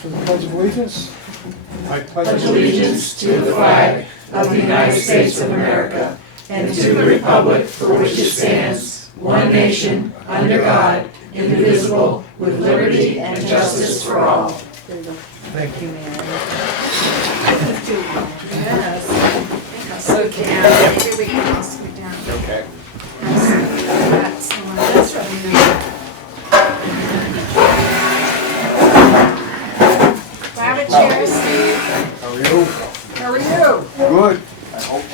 for the Pledge of Allegiance. I pledge allegiance to the flag of the United States of America and to the republic for which it stands, one nation, under God, indivisible, with liberty and justice for all. Thank you. Yes. Okay. Here we go. Sit down. Okay. That's the one. That's right. Grab a chair, Steve. How are you? How are you? Good. I hope.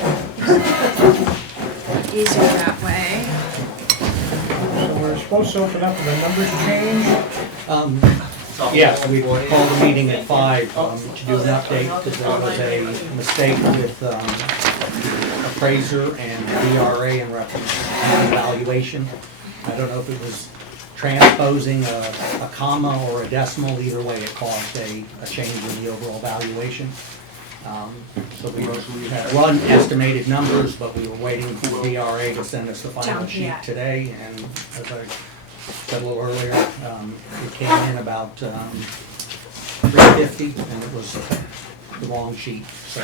Easier that way. So we're supposed to open up with a numbers change. Yes, we called the meeting at 5 to do an update because there was a mistake with appraiser and DRA in reference to evaluation. I don't know if it was transposing a comma or a decimal. Either way, it caused a change in the overall valuation. So we had run estimated numbers, but we were waiting for DRA to send us the final sheet today. And as I said a little earlier, it came in about 350, and it was the wrong sheet. So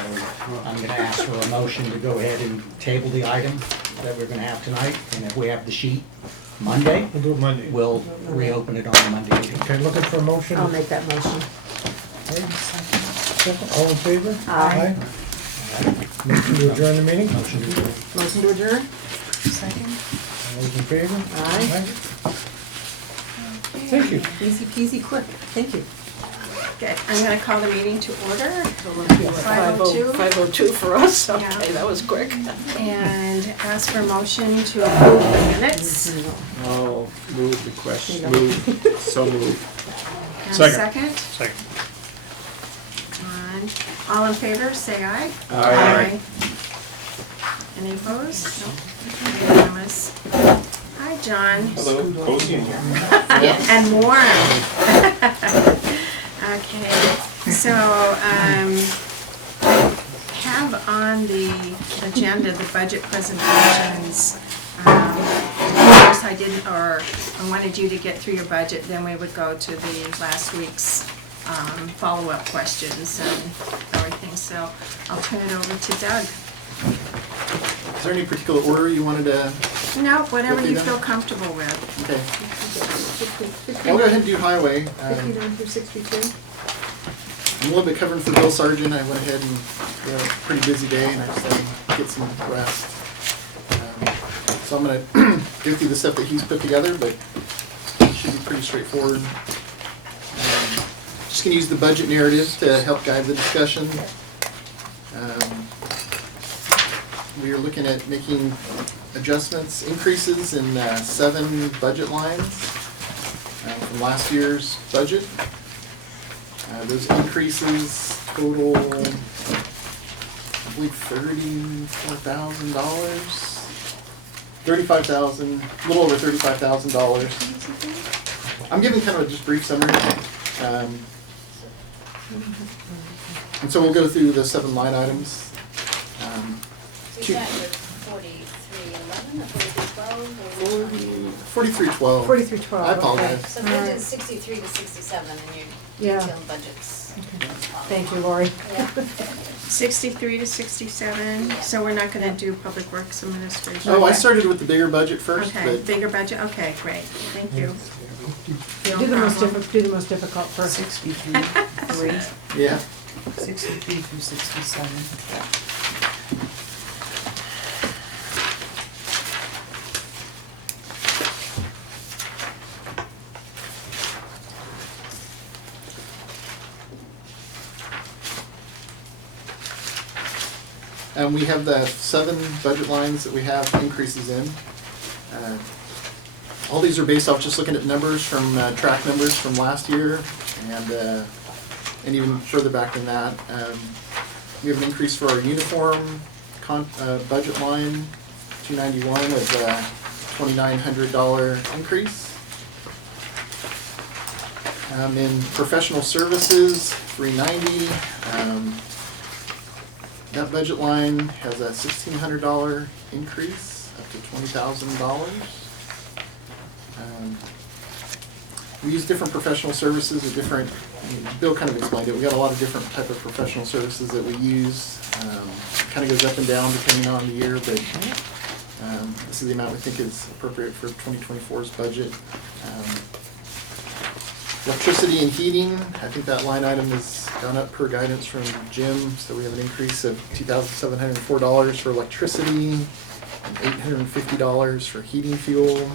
I'm going to ask for a motion to go ahead and table the item that we're going to have tonight. And if we have the sheet Monday, We'll do it Monday. we'll reopen it on the Monday meeting. Okay, looking for a motion. I'll make that motion. Second. All in favor? Aye. Motion to adjourn the meeting. All Motion to approve. Motion to adjourn? Second. those in favor? Aye. Thank you. Easy peasy quick. Thank you. Okay, I'm going to call the meeting to order. 5:02. 5:02 for us. Okay, that was quick. And ask for a motion to approve the minutes. Oh, move the question. Move. So move. And Second. second. And all in favor, say aye. Aye. Any opposed? No. Unanimous. Hi, John. Hello. Cozy in here. And warm. Okay, so, have on the agenda the budget presentations. First I didn't, or I wanted you to get through your budget, then we would go to the last week's follow-up questions and everything, so I'll turn it over to Doug. Is there any particular order you wanted to? No, whatever Okay, you then. feel comfortable with. Okay. I'll go ahead and do highway. 59 through 62? I'm a little bit covered for Bill Sargent. I went ahead and had a pretty busy day and I just had to get some rest. So I'm going to go through the stuff that he's put together, but it should be pretty straightforward. Just going to use the budget narrative to help guide the discussion. We are looking at making adjustments, increases in 7 budget lines from last year's budget. Those increases total, I believe, $34,000, $35,000, a little over $35,000. I'm giving kind of a just brief summary. And so we'll go through the 7 line items. Is that your 4311 or 4312? 4312. 4312. I apologize. So budget is 63 to 67 and your Yeah. detailed budgets. Thank you, Lori. Yeah. 63 to 67, so we're not gonna do Public Works Administration? Oh, I started with the bigger budget first, Okay, but bigger budget, okay, great, thank you. No Do the most problem. difficult first. 63, yeah. 63 through 67. And we have the 7 budget lines that we have increases in. All these are based off just looking at numbers from track numbers from last year and even further back than that. We have an increase for our uniform budget line, $291 of $2,900 increase. In professional services, $390. That budget line has a $1,600 increase, up to $20,000. We use different professional services at different Bill kind of explained it. We got a lot of different type of professional services that we use. Kind of goes up and down depending on the year, but this is the amount we think is appropriate for 2024's budget. Electricity and heating, I think that line item has gone up per guidance from Jim, so we have an increase of $2,704 for electricity and $850 for heating fuel.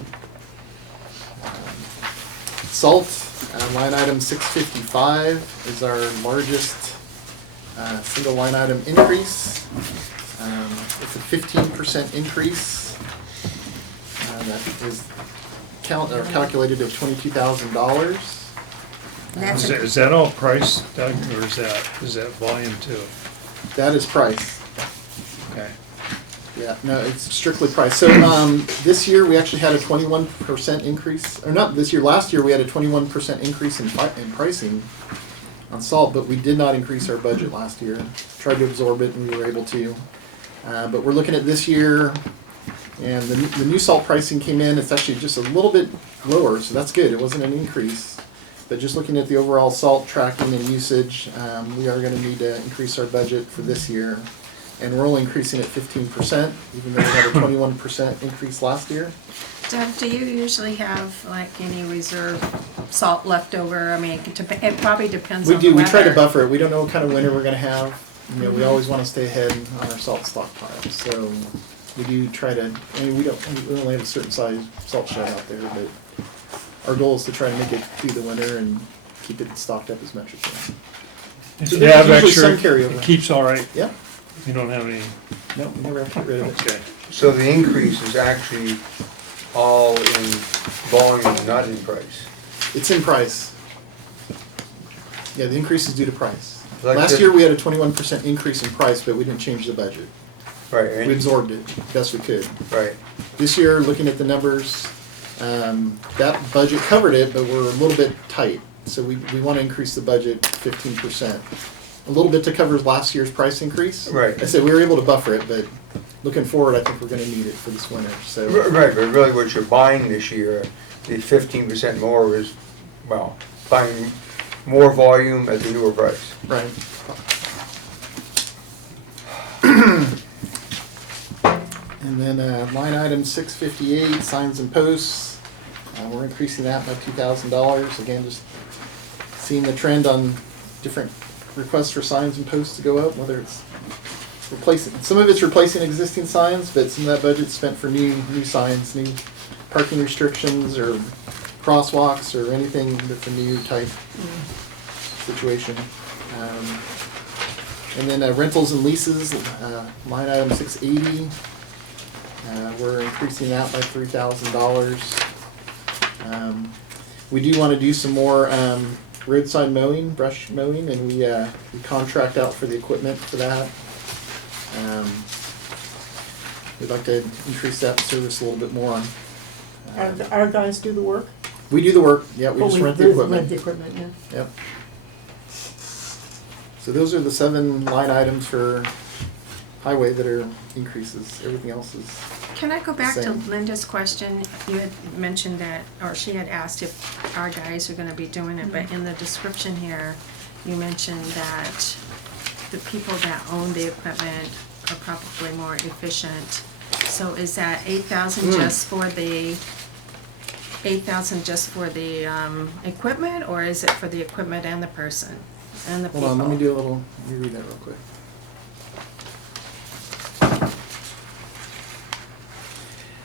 Salt, line item 655 is our largest single line item increase. It's a 15% increase. That is calculated at $22,000. That's Is that all price, Doug, or is that volume too? That is price. Okay. Yeah, no, it's strictly price. So this year we actually had a 21% increase, or not this year, last year we had a 21% increase in pricing on salt, but we did not increase our budget last year. Tried to absorb it and we were able to. But we're looking at this year, and the new salt pricing came in, it's actually just a little bit lower, so that's good. It wasn't an increase. But just looking at the overall salt tracking and usage, we are going to need to increase our budget for this year. And we're only increasing at 15%, even though we had a 21% increase last year. Doug, do you usually have like any reserve salt left over? I mean, it probably depends We on do. the We try to weather. buffer it. We don't know what kind of winter we're going to have. You know, we always want to stay ahead on our salt stockpile. So we do try to. I mean, we only have a certain size salt shed out there, but our goal is to try to make it through the winter and keep it stocked up as much as we can. If So you there's have usually extra, some carryover. it keeps all right? Yeah. You don't have any, No, we never have to get rid of it. okay. So the increase is actually all in volume, not in price. It's in price. Yeah, the increase is due to price. Like Last this- year we had a 21% increase in price, but we didn't change the budget. Right, We and, absorbed it best we could. right. This year, looking at the numbers, that budget covered it, but we're a little bit tight. So we want to increase the budget 15%. A little bit to cover last year's price increase. Right. I said we were able to buffer it, but looking forward, I think we're going to need it for this winter. So Right, but really what you're buying this year, the 15% more is, well, buying more volume at the newer price. right. And then line item 658, signs and posts. We're increasing that by $2,000. Again, just seeing the trend on different requests for signs and posts to go up, whether it's replacing, some of it's replacing existing signs, but some of that budget's spent for new signs, new parking restrictions or crosswalks or anything that's a new type situation. And then rentals and leases, line item 680. We're increasing that by $3,000. We do want to do some more roadside mowing, brush mowing, and we contract out for the equipment for that. We'd like to increase that service a little bit more on. Our guys do the work? We do the work, yeah, we Oh, just rent the equipment. Rent the equipment, yeah. Yep. So those are the 7 line items for highway that are increases. Everything else is, Can I go back to Same. Linda's question? You had mentioned that, or she had asked if our guys are gonna be doing it, but in the description here, you mentioned that the people that own the equipment are probably more efficient. So is that 8,000 just for the, 8,000 just for the, equipment, or is it for the equipment and the person, and the hold people? on, let me read that real quick.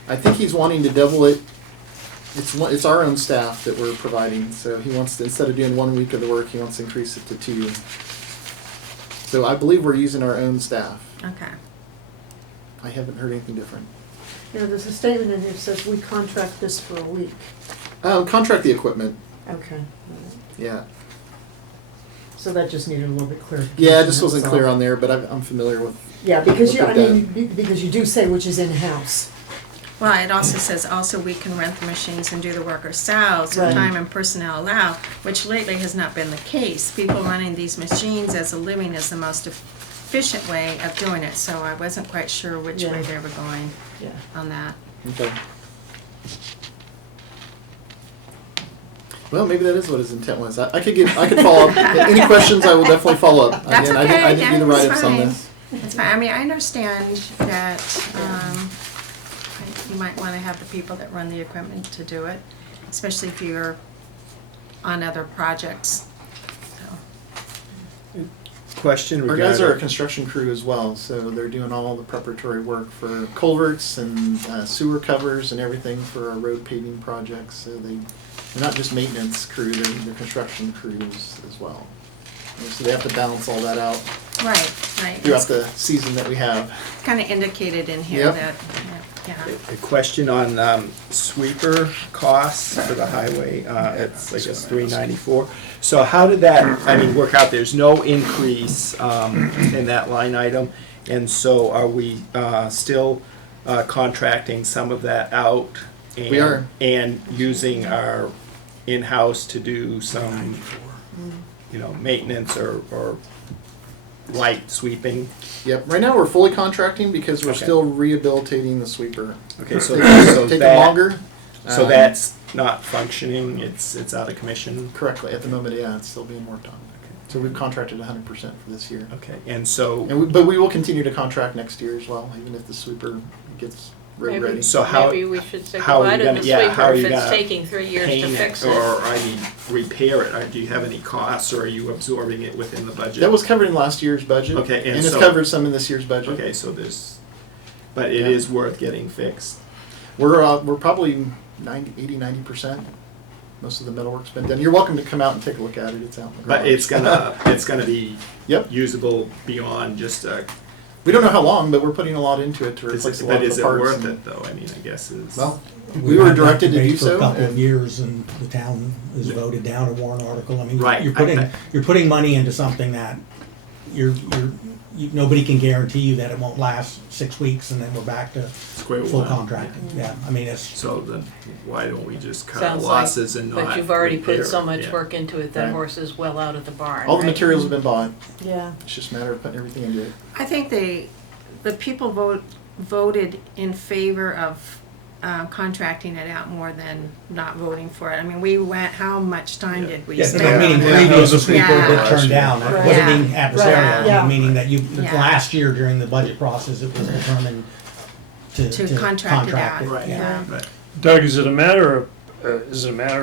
I think he's wanting to double it. It's our own staff that we're providing, so he wants to, instead of doing 1 week of the work, he wants to increase it to 2. So I believe we're using our own staff. Okay. I haven't heard anything different. Yeah, there's a statement in here that says we contract this for a week. Contract the equipment, Okay. yeah. So that just needed a little bit clearer. Yeah, it just wasn't clear on there, but I'm familiar with. Yeah, because Look at because you do say which is in-house. Well, it also says also we can rent the machines and do the work ourselves if Right. time and personnel allow, which lately has not been the case. People running these machines as a living is the most efficient way of doing it, so I wasn't quite sure which way Yeah. they were going Yeah. on that. Okay. Well, maybe that is what his intent was. I could follow up. Any questions, I will definitely follow up. That's Again, okay. I didn't do the That's write-ups on fine. this. It's fine. I mean, I understand that you might want to have the people that run the equipment to do it, especially if you're on other projects. So, Question Our guys are a regarding, construction crew as well, so they're doing all the preparatory work for culverts and sewer covers and everything for our road paving projects. So they're not just maintenance crew, they're construction crews as well. And so they have to balance all that out right. throughout the season that we have. Kind of indicated in here Yep. that, yeah. a question on sweeper costs for the highway, it's, I guess, $394. So how did that, work out? There's no increase in that line item, and so are we still contracting some of that out? We are. And using our in-house to do some, maintenance or light sweeping? Yep, right now we're fully contracting because we're Okay. still rehabilitating the sweeper. Okay, so It's so taking that, longer. so that's not functioning, it's out of commission? Correctly, at the moment, yeah, it's still being worked on. So we've contracted 100% for this year. Okay, and so, But we will continue to contract next year as well, even if the sweeper gets road ready. So how- Maybe we should say how are goodbye you to gonna- the yeah, how are sweeper if you it's gonna taking 3 years to paint fix it, it. or, repair it, or do you have any costs, or are you absorbing it within the budget? That was covered in last year's budget. Okay, and it's so- covered some in this year's budget. Okay, so but it Yeah. is worth getting fixed. We're probably 80-90%. Most of the metalwork's been done. You're welcome to come out and take a look at it. It's out in the But garage. it's gonna be Yep. usable beyond just We don't know how long, but we're putting a lot into it to replace a lot but of the is it parts. worth and- it though? I mean, I guess is. Well, we were had that directed to debate do for so. a couple of and- years, and the town has voted down a warrant article. I mean, Right. you're putting money into something that nobody can guarantee you that it won't last 6 weeks, and then we're back to Square full one. contracting. Yeah, I mean, it's, So then, why don't we just cut Sounds like- losses and not But you've already repair put so it? much Yeah. work into it, that Right. horse is well out of the barn, all the right? materials have been bought. Yeah. It's just a matter of putting everything into it. I think the people voted in favor of contracting it out more than not voting for it. I mean, we went, how much time did we yeah, spend? no, meaning on Yeah. it? previous Yeah. speaker did turn down. It Right. wasn't being Yeah. adversarial, Yeah. meaning that Yeah. last year during the budget process, it was determined to To contract it out. Right. Yeah. Right. Doug, is it a matter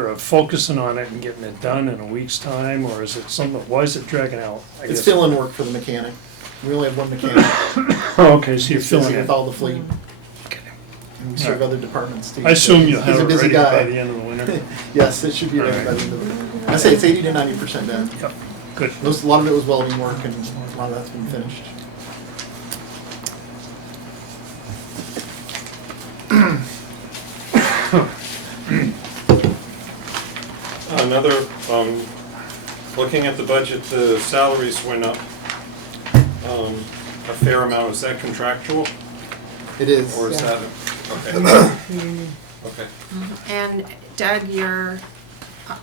of focusing on it and getting it done in a week's time, or is it something, why is it dragging out? I It's guess- fill-in work for the mechanic. We only have one mechanic. Oh, okay, so you're He's busy filling with it. all the fleet. And we serve other departments too. I assume so you'll have he's a it busy ready guy. by the end of the winter. Yes, it should be ready All by right. the end of the week. I say it's 80-90% done. Yep, good. A lot of it was welding work, and a lot of that's been finished. Another, looking at the budget, the salaries went up a fair amount. Is that contractual, It is. or is yeah. that, okay. Okay. And Doug,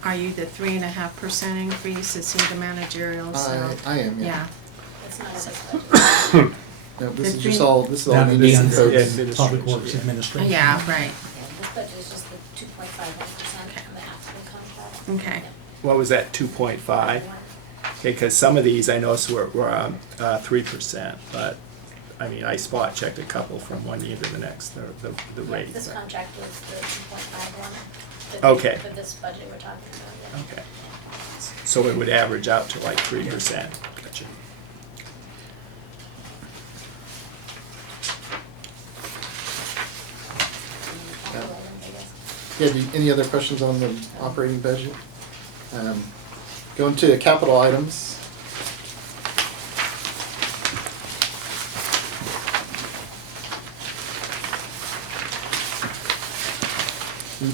are you the 3.5% increase? Is he the managerial? So, I am, yeah. yeah. It's not in this budget. No, The this is three- just all, this is all that would be municipal under codes. Administration, Public Works yeah. Administration. Yeah, right. Yeah, this budget is just the 2.51% on the actual contract. Okay. What was that, 2.5? Okay, because some of these I noticed were 3%, but, I mean, I spot checked a couple from one year to the next, the Yeah, rate. this contract was the 2.51. Okay. For this budget we're talking about, yeah. Okay. So it would average out to like 3%. Gotcha. Capital items, I guess. Yeah, any other questions on the operating budget? Going to capital items.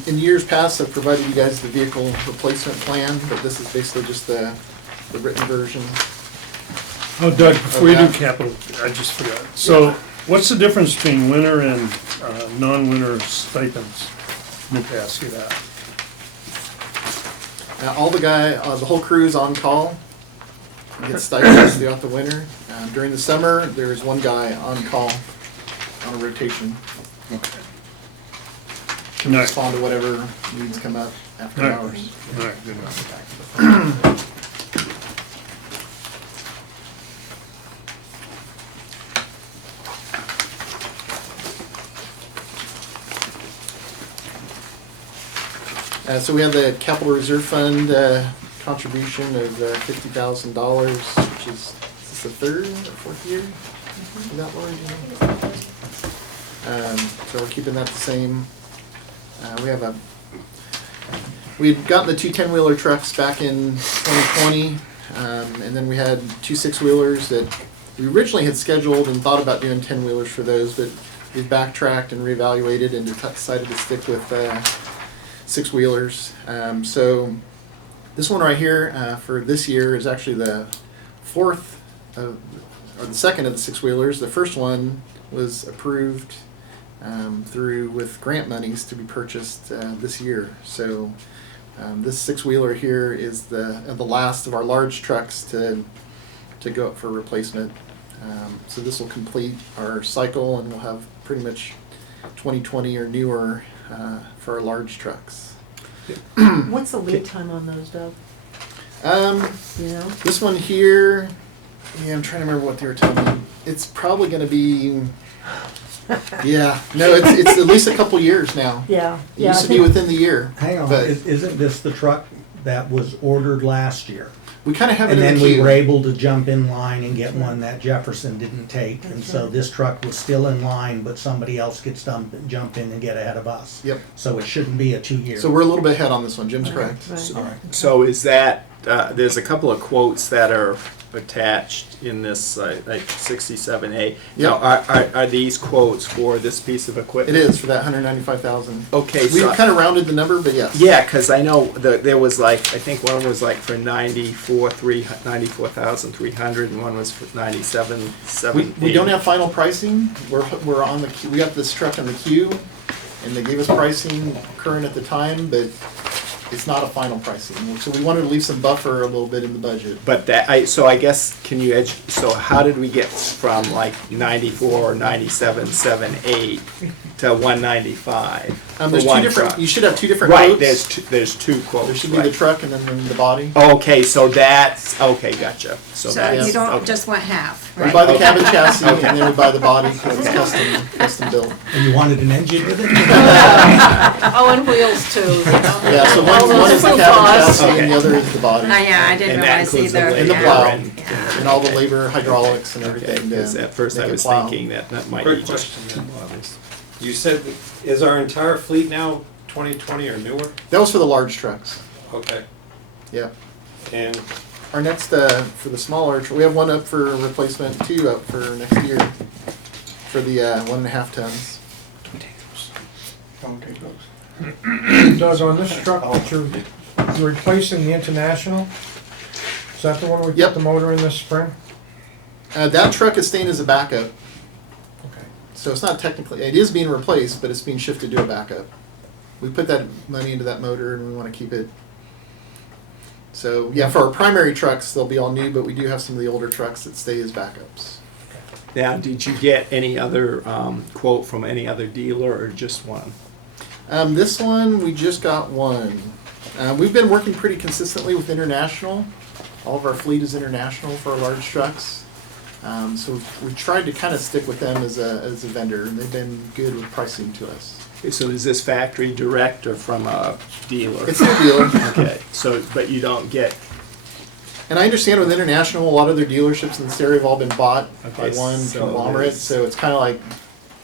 In years past, I've provided you guys the vehicle replacement plan, but this is basically just the written version. Oh, Doug, before you do Okay. capital, I just forgot. So what's the difference between winter and non-winter stipends? I meant to ask you that. All the whole crew is on call. We get stipends throughout the winter. During the summer, there is one guy on call on a rotation. Okay. can Right. respond to whatever needs come up after Right. hours. All right, good enough. So we have the capital reserve fund contribution of $50,000, which is this the third or fourth year? Is that Lori? So we're keeping that the same. We had gotten the two 10-wheeler trucks back in 2020, and then we had two 6-wheelers that we originally had scheduled and thought about doing 10-wheelers for those, but we've backtracked and reevaluated and decided to stick with 6-wheelers. So this one right here for this year is actually the fourth or the second of the 6-wheelers. The first one was approved through with grant monies to be purchased this year. So this 6-wheeler here is the last of our large trucks to go up for replacement. So this will complete our cycle, and we'll have pretty much 2020 or newer for our large trucks. What's the lead time on those, Doug? You know? This one here, yeah, I'm trying to remember what they were telling me. It's probably going to be, yeah, no, it's at least a couple years now. Yeah. It used to be within the year. Hang on, But isn't this the truck that was ordered last year? we kind of have it And in then the we queue. were able to jump in line and get one that Jefferson didn't take. And so this truck was still in line, but somebody else gets jump in and get ahead of us. Yep. So it shouldn't be a 2-year. So we're a little bit ahead on this one. Jim's correct. Right. All right. So is that, there's a couple of quotes that are attached in this, like 67A. Now, are these quotes for this piece of It equipment? is for that 195,000. Okay, We so, kind of rounded the number, but yes. yeah, because I know there was like, I think one was like for 94,300 and one was for 97,780. We don't have final pricing. We're on the queue. We got this truck on the queue, and they gave us pricing current at the time, but it's not a final pricing. So we wanted to leave some buffer a little bit in the budget. But so I guess, can you so how did we get from like 94 or 97,780 to 195? There's for two one different. truck? You should have two different Right, quotes. there's two quotes. There should be right. the truck and then the body. Okay, so that's, okay, gotcha. So that's, you don't okay. just want half, We right? buy the cabin chassis Okay. and then we buy the body because it's custom built. And you wanted an engine with it? Oh, and wheels too, you know? Yeah, so All one those is the little cabin claws. chassis and the Okay. other is the body. Yeah, I didn't And that realize includes the either. And the labor plow. and- And all the labor, hydraulics and Okay, everything. because to at first I make it was plow. thinking that might be Quick just. question, you said, is our entire fleet now 2020 or newer? That was for the large trucks. Okay. Yeah. And Our next, for the smaller, we have one up for replacement, two up for next year for the 1.5 tons. Doug, on this truck that you're replacing the International, is that the one we Yep. put the motor in this spring? That truck is staying as a backup, Okay. so it's not technically, it is being replaced, but it's being shifted to a backup. We put that money into that motor and we want to keep it. So, yeah, for our primary trucks, they'll be all new, but we do have some of the older trucks that stay as backups. Now, did you get any other quote from any other dealer or just one? This one, we just got one. We've been working pretty consistently with International. All of our fleet is International for our large trucks. So we've tried to kind of stick with them as a vendor, and they've been good with pricing to us. Okay, so is this factory direct or from a dealer? It's their dealer. Okay, so, but you don't get, And I understand with International, a lot of their dealerships in this area have all been bought by Okay, one so conglomerate, it's so it's kind of like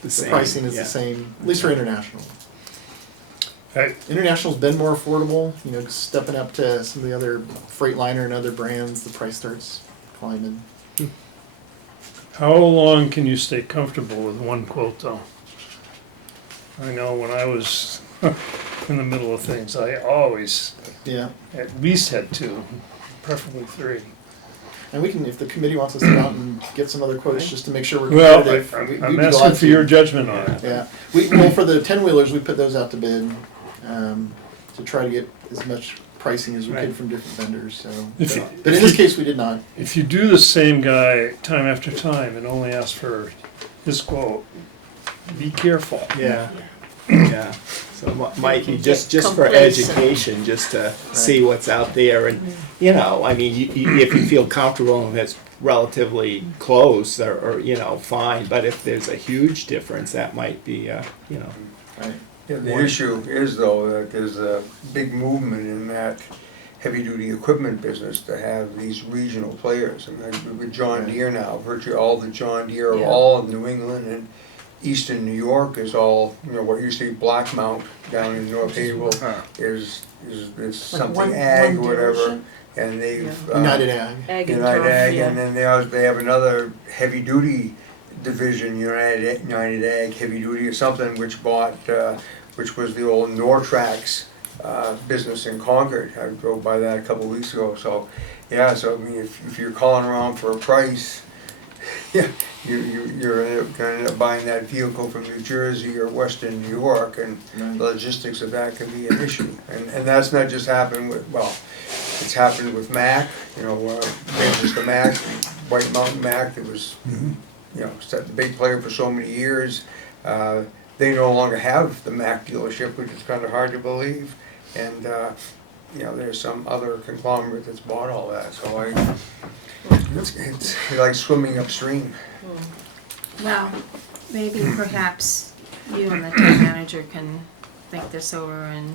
the the same, pricing is yeah. the same, at least for International. Hey, International's been more affordable, you know, stepping up to some of the other Freightliner and other brands, the price starts climbing. how long can you stay comfortable with one quote though? I know when I was in the middle of things, I always Yeah, at least had 2, preferably 3. and we can, if the committee wants us to go out and get some other quotes just to make sure we're Well, competitive. we'd I'm be asking glad for to. your judgment on it. Yeah, well, for the 10-wheelers, we put those out to bid, to try to get as much pricing as we could Right. from different vendors, so. If you- But in this case, we did not. If you do the same guy time after time and only ask for his quote, be careful. Yeah, yeah. So might be can just get for complacent. education, just to see what's out there, and you know, I mean, if you feel comfortable and it's relatively close, or you know, fine. But if there's a huge difference, that might be, you know. Right. Yeah, the issue is though that there's a big movement in that heavy-duty equipment business to have these regional players. And like with John Deere now, virtually all the John Deere of Yeah. all of New England and eastern New York is all, you know, what used to be Blackmount down in North Haverhill is something one ag or whatever. dealership? And they've. United Ag. Ag and United Turf, Ag, yeah. and then they have another heavy-duty division, United Ag Heavy Duty or something, which bought, which was the old Nortrax business in Concord. I drove by that a couple of weeks ago, so, yeah, so I mean, if you're calling around for a price, yeah, you're gonna end up buying that vehicle from New Jersey or Western New York, and the logistics of that can be an issue. And that's not just happened with, well, it's happened with Mack, you know, just the Mack, White Mountain Mack, that was, you know, the big player for so many years. They no longer have the Mack dealership, which is kind of hard to believe. And, you know, there's some other conglomerate that's bought all that, so it's like swimming upstream. Well, maybe perhaps you and the town manager can think this over and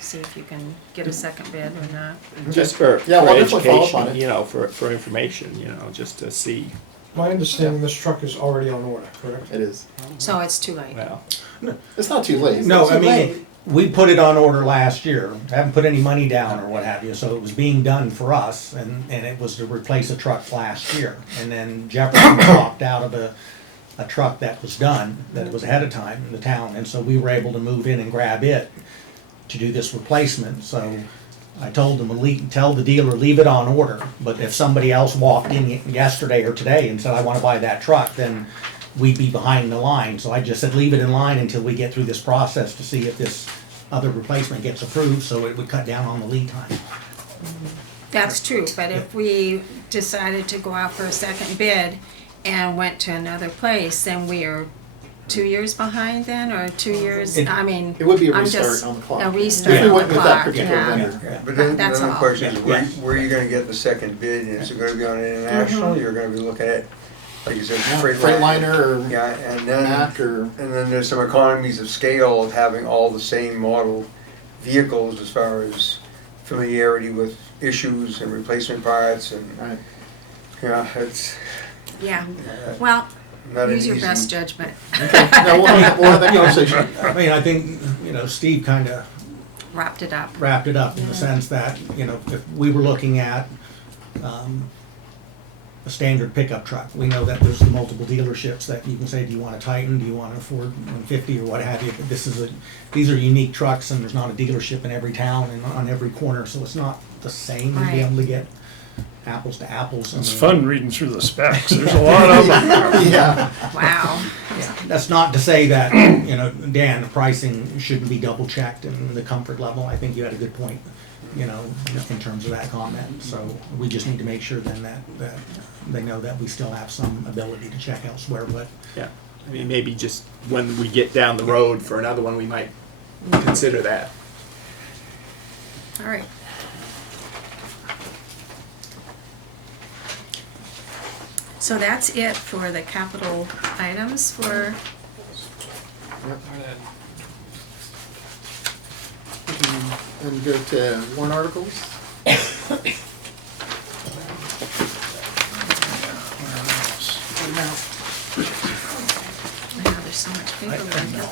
see if you can get a second bid or not. Just for, Yeah, for we'll definitely follow up on education, it. you know, for information, you know, just to see. My understanding, this truck is already on order, correct? It is. So it's too late. Well, It's not too late. No, It's I too late. mean, we put it on order last year, haven't put any money down or what have you, so it was being done for us, and it was to replace a truck last year. And then Jefferson dropped out of a truck that was done, that was ahead of time in the town, and so we were able to move in and grab it to do this replacement. So I told them, tell the dealer, leave it on order, but if somebody else walked in yesterday or today and said, I wanna buy that truck, then we'd be behind the line. So I just said, leave it in line until we get through this process to see if this other replacement gets approved, so it would cut down on the lead time. That's true, but if we decided to go out for a second bid and went to another place, then we are 2 years behind then, or 2 years, It- I mean. It would be a I'm restart just- on the clock. A restart If we on went the with that clock, particular yeah. vendor. Yeah, but then the That's other all. question is, Yeah. where are you gonna get the second bid? Is it gonna be on international? You're gonna be looking at, like you said, Freightliner or Yeah, and then, Mack or. and then there's some economies of scale of having all the same model vehicles as far as familiarity with issues and replacement parts and, Right. yeah, it's Yeah, well, not an use your easy. best judgment. Yeah, we'll have that conversation. I mean, I think, you know, Steve kinda Wrapped it up. wrapped it up in the sense that, you know, if we were looking at a standard pickup truck, we know that there's multiple dealerships that you can say, do you want a Titan, do you want a Ford 150 or what have you, but these are unique trucks, and there's not a dealership in every town and on every corner, so it's not the same, and be Right. able to get apples to apples. I It's mean, fun reading through the specs, there's a lot of them. Yeah. Wow. yeah. That's not to say that, you know, Dan, the pricing shouldn't be double checked and the comfort level, I think you had a good point, you know, in terms of that comment. So we just need to make sure then that they know that we still have some ability to check elsewhere, but yeah, I mean, maybe just when we get down the road for another one, we might consider that. All right. So that's it for the capital items for, And go to warrant articles. wow, there's so much paperwork here.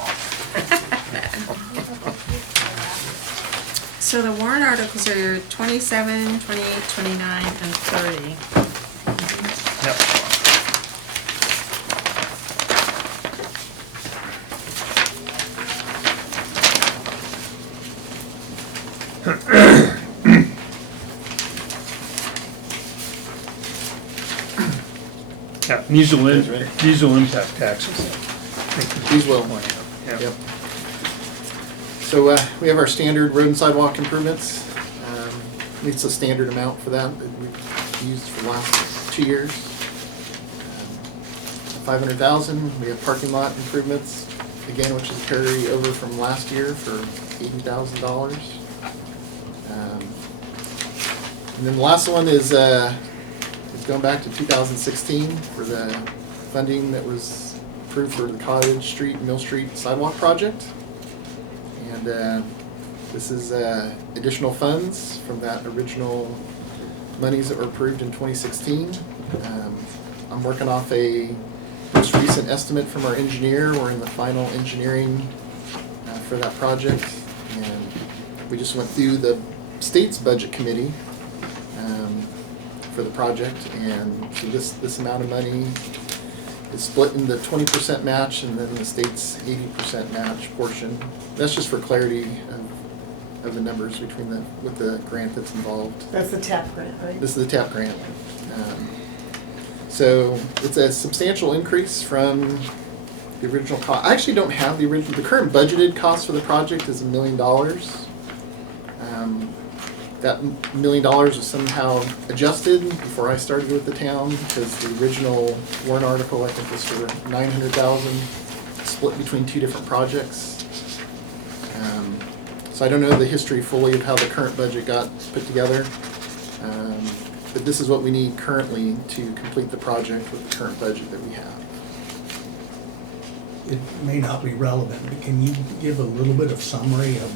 So the warrant articles are 27, 28, 29, and 30. Yep. Yeah, these will impact taxes. These will. Yeah. Yep. So we have our standard road and sidewalk improvements. It's a standard amount for that we've used for the last 2 years. 500,000. We have parking lot improvements. again, which is carry over from last year for $80,000. And then the last one is going back to 2016 for the funding that was approved for the Cottage Street, Mill Street sidewalk project. And this is additional funds from that original monies that were approved in 2016. I'm working off a most recent estimate from our engineer. We're in the final engineering for that project. And we just went through the state's budget committee for the project. And so this amount of money is split into 20% match and then the state's 80% match portion. That's just for clarity of the numbers with the grant that's involved. That's the TAP grant, right? This is the TAP grant. So it's a substantial increase from the original cost. I actually don't have the original. The current budgeted cost for the project is $1 million. That $1 million was somehow adjusted before I started with the town because the original warrant article I think was for $900,000, split between two different projects. So I don't know the history fully of how the current budget got put together. But this is what we need currently to complete the project with the current budget that we have. It may not be relevant, but can you give a little bit of summary of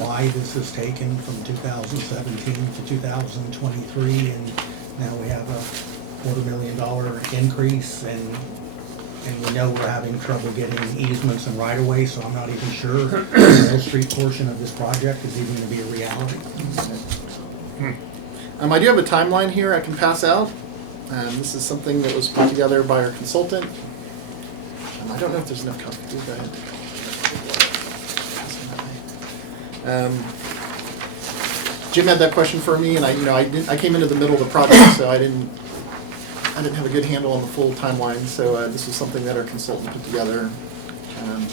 why this has taken from 2017 to 2023, and now we have a $250,000 increase, and we know we're having trouble getting easements and right-of-way, so I'm not even sure the Mill Street portion of this project is even going to be a reality. I do have a timeline here I can pass out. This is something that was put together by our consultant. I don't know if there's enough copies. Go ahead. Jim had that question for me, and I came into the middle of the project, so I didn't have a good handle on the full timeline. So this was something that our consultant put together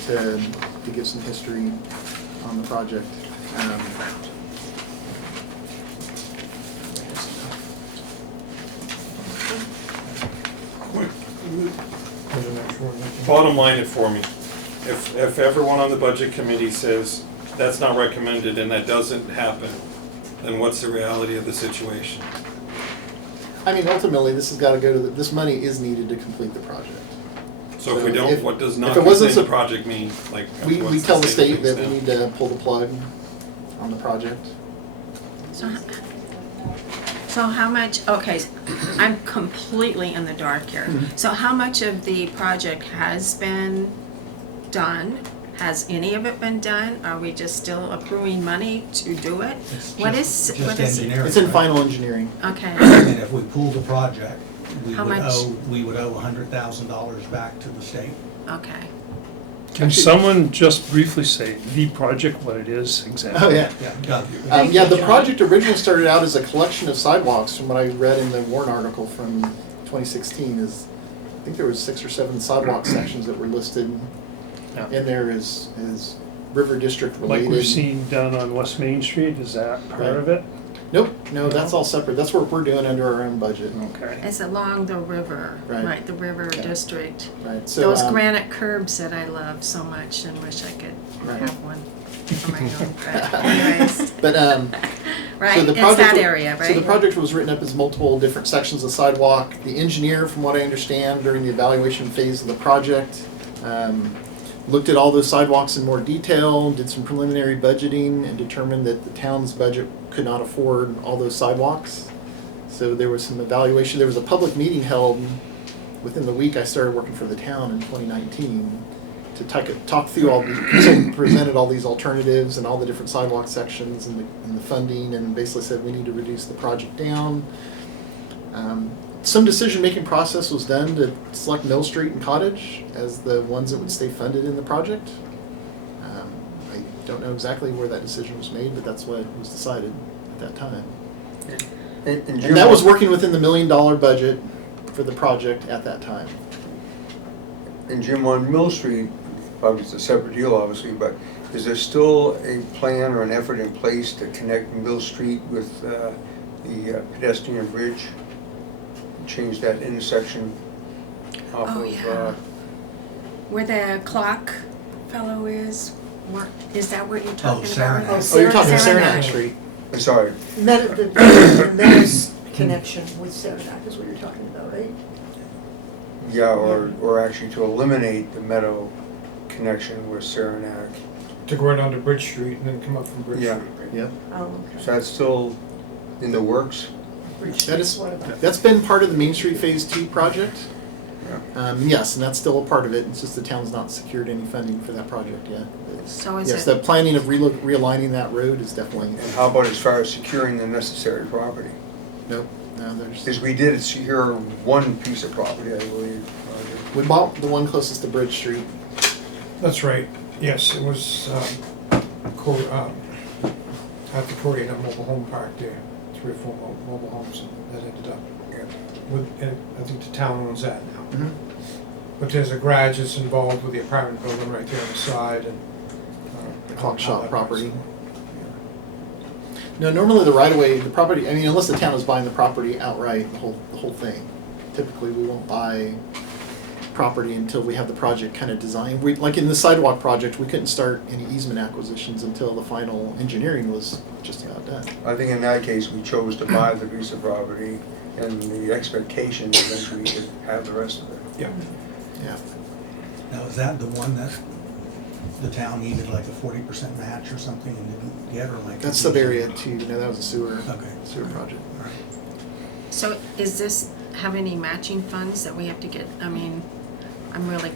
to give some history on the project. Bottom line it for me. If everyone on the budget committee says that's not recommended and that doesn't happen, then what's the reality of the situation? I mean, ultimately, this has got to go to this money is needed to complete the project. So if we don't, what does not if it wasn't complete the project mean? Like we tell the state that we now? need to pull the plug on the project. So how much, okay, I'm completely in the dark here. So how much of the project has been done? Has any of it been done? Are we just still accruing money to do it? What is engineering, it's in right? final engineering. Okay. And if we pull the project, we How would much? owe $100,000 back to the state. Okay. Can someone just briefly say the project, what it is exactly? Oh yeah. Yeah, The project originally started out as a collection of sidewalks. From what I read in the warrant article from 2016, I think there was 6 or 7 sidewalk sections that were listed. Yeah. In there is river district related. Like we've seen down on West Main Street, is that part Right. of it? Nope, no, that's all separate. That's what we're doing under our own budget. Okay. It's along the river, Right. right, the river Yeah. district. Right. So Those granite curbs that I love so much and wish I could Right. have one for my own, but anyways. But Right, so the it's project, that area, right? So the project was written up as multiple different sections of sidewalk. The engineer, from what I understand, during the evaluation phase of the project, looked at all those sidewalks in more detail, did some preliminary budgeting, and determined that the town's budget could not afford all those sidewalks. So there was some evaluation. There was a public meeting held within the week I started working for the town in 2019 to talk through all the, presented all these alternatives and all the different sidewalk sections and the funding, and basically said we need to reduce the project down. Some decision-making process was done to select Mill Street and Cottage as the ones that would stay funded in the project. I don't know exactly where that decision was made, but that's what was decided at that time. And And that was working within the $1 million budget for the project at that time. And Jim, on Mill Street, probably it's a separate deal obviously, but is there still a plan or an effort in place to connect Mill Street with the pedestrian bridge? Change that intersection off Oh, of, yeah. Where the clock fellow is? Is that what you're talking about? Saranac. Oh, you're talking Saranac. Saranac Street. I'm sorry, The Meadows connection with Saranac is what you're talking about, right? yeah, or actually to eliminate the Meadow connection with Saranac. To go right onto Bridge Street and then come up from Bridge Yeah. Street, right? Yep. Oh, okay. So that's still in the works? Bridge That Street, is, what about? that's been part of the Main Street Phase 2 project. Yeah. Yes, and that's still a part of it. It's just the town's not secured any funding for that project yet. So is Yes, it, the planning of realigning that road is definitely, And how about as far as securing the necessary property? nope, no, there's. Because we did secure one piece of property, I believe. We bought the one closest to Bridge Street. That's right, yes, it was, at the Korean Mobile Home Park there, 3 or 4 mobile homes that ended up. And I think the town owns that now. Mhm. But there's a garage that's involved with the apartment building right there on the side and. The clock how shop that property. works. No, normally the right of way, the property, I mean, unless the town is buying the property outright, the whole thing. Typically, we won't buy property until we have the project kind of designed. We, like in the sidewalk project, we couldn't start any easement acquisitions until the final engineering was just about done. I think in that case, we chose to buy the piece of property and the expectation that we could have the rest of it. Yeah. Yeah. Now, is that the one that the town needed like a 40% match or something and didn't get, or like? That's sub-area too, no, that was a sewer Okay. project. All right. so is this, have any matching funds that we have to get? I mean, I'm really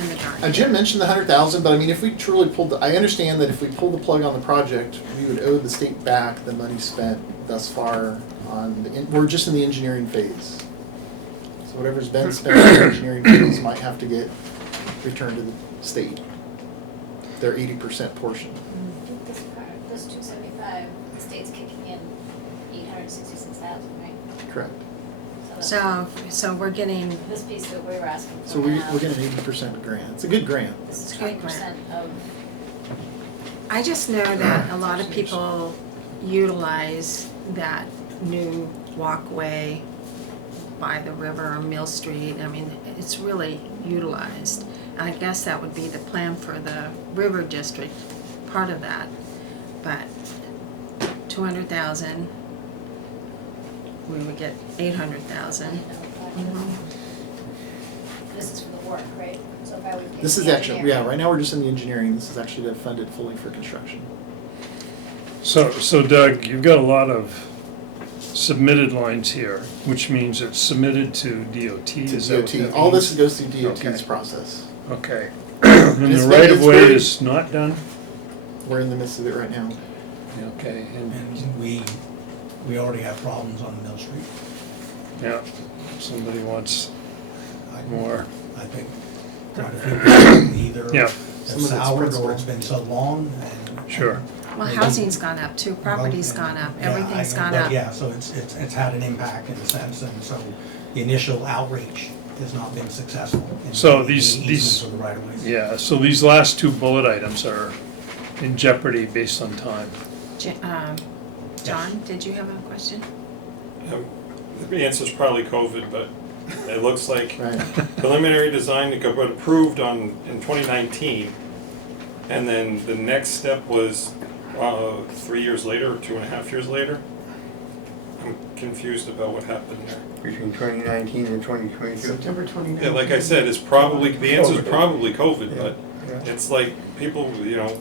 in the dark. Jim mentioned the 100,000, but I mean, if we truly pulled, I understand that if we pull the plug on the project, we would owe the state back the money spent thus far on, we're just in the engineering phase. So whatever's been spent in the engineering phase might have to get returned to the state, their 80% portion. This part, this 275, the state's kicking in 866,000, right? Correct. So we're getting, This piece that we were asking for So we're now, getting an 80% grant. It's a good grant. this is It's a good 20% of, I just know that a lot of people utilize that new walkway by the river on Mill Street. I mean, it's really utilized. And I guess that would be the plan for the river district, part of that. But 200,000, we would get 800,000. this is for the work, right? So if I would get This is the actually, engineering. yeah, right now we're just in the engineering. This is actually to fund it fully for construction. So Doug, you've got a lot of submitted lines here, which means it's submitted to DOT, To is that what DOT. that All this means? goes through DOT's Okay. process. Okay. And it's the very- right of it's way very- is not done? We're in the midst of it right now. Okay, and, And we already have problems on Mill Street. yeah, somebody wants more. I think quite a few either Yeah. Some it's of it's soured principal. or it's been so long and. Sure. Well, housing's gone up too, property's gone up, Yeah, I everything's know, gone but up. yeah, so it's had an impact in a sense, and so the initial outreach has not been successful. in So getting these- the these- easements of the right of ways. Yeah, so these last two bullet items are in jeopardy based on time. John, did you have a question? The answer's probably COVID, but it looks like Right. preliminary design that got approved in 2019. And then the next step was 3 years later or 2.5 years later. I'm confused about what happened there. Between 2019 and 2022. September 29th. Yeah, like I said, it's probably, the answer's probably COVID, but Yeah. it's like people,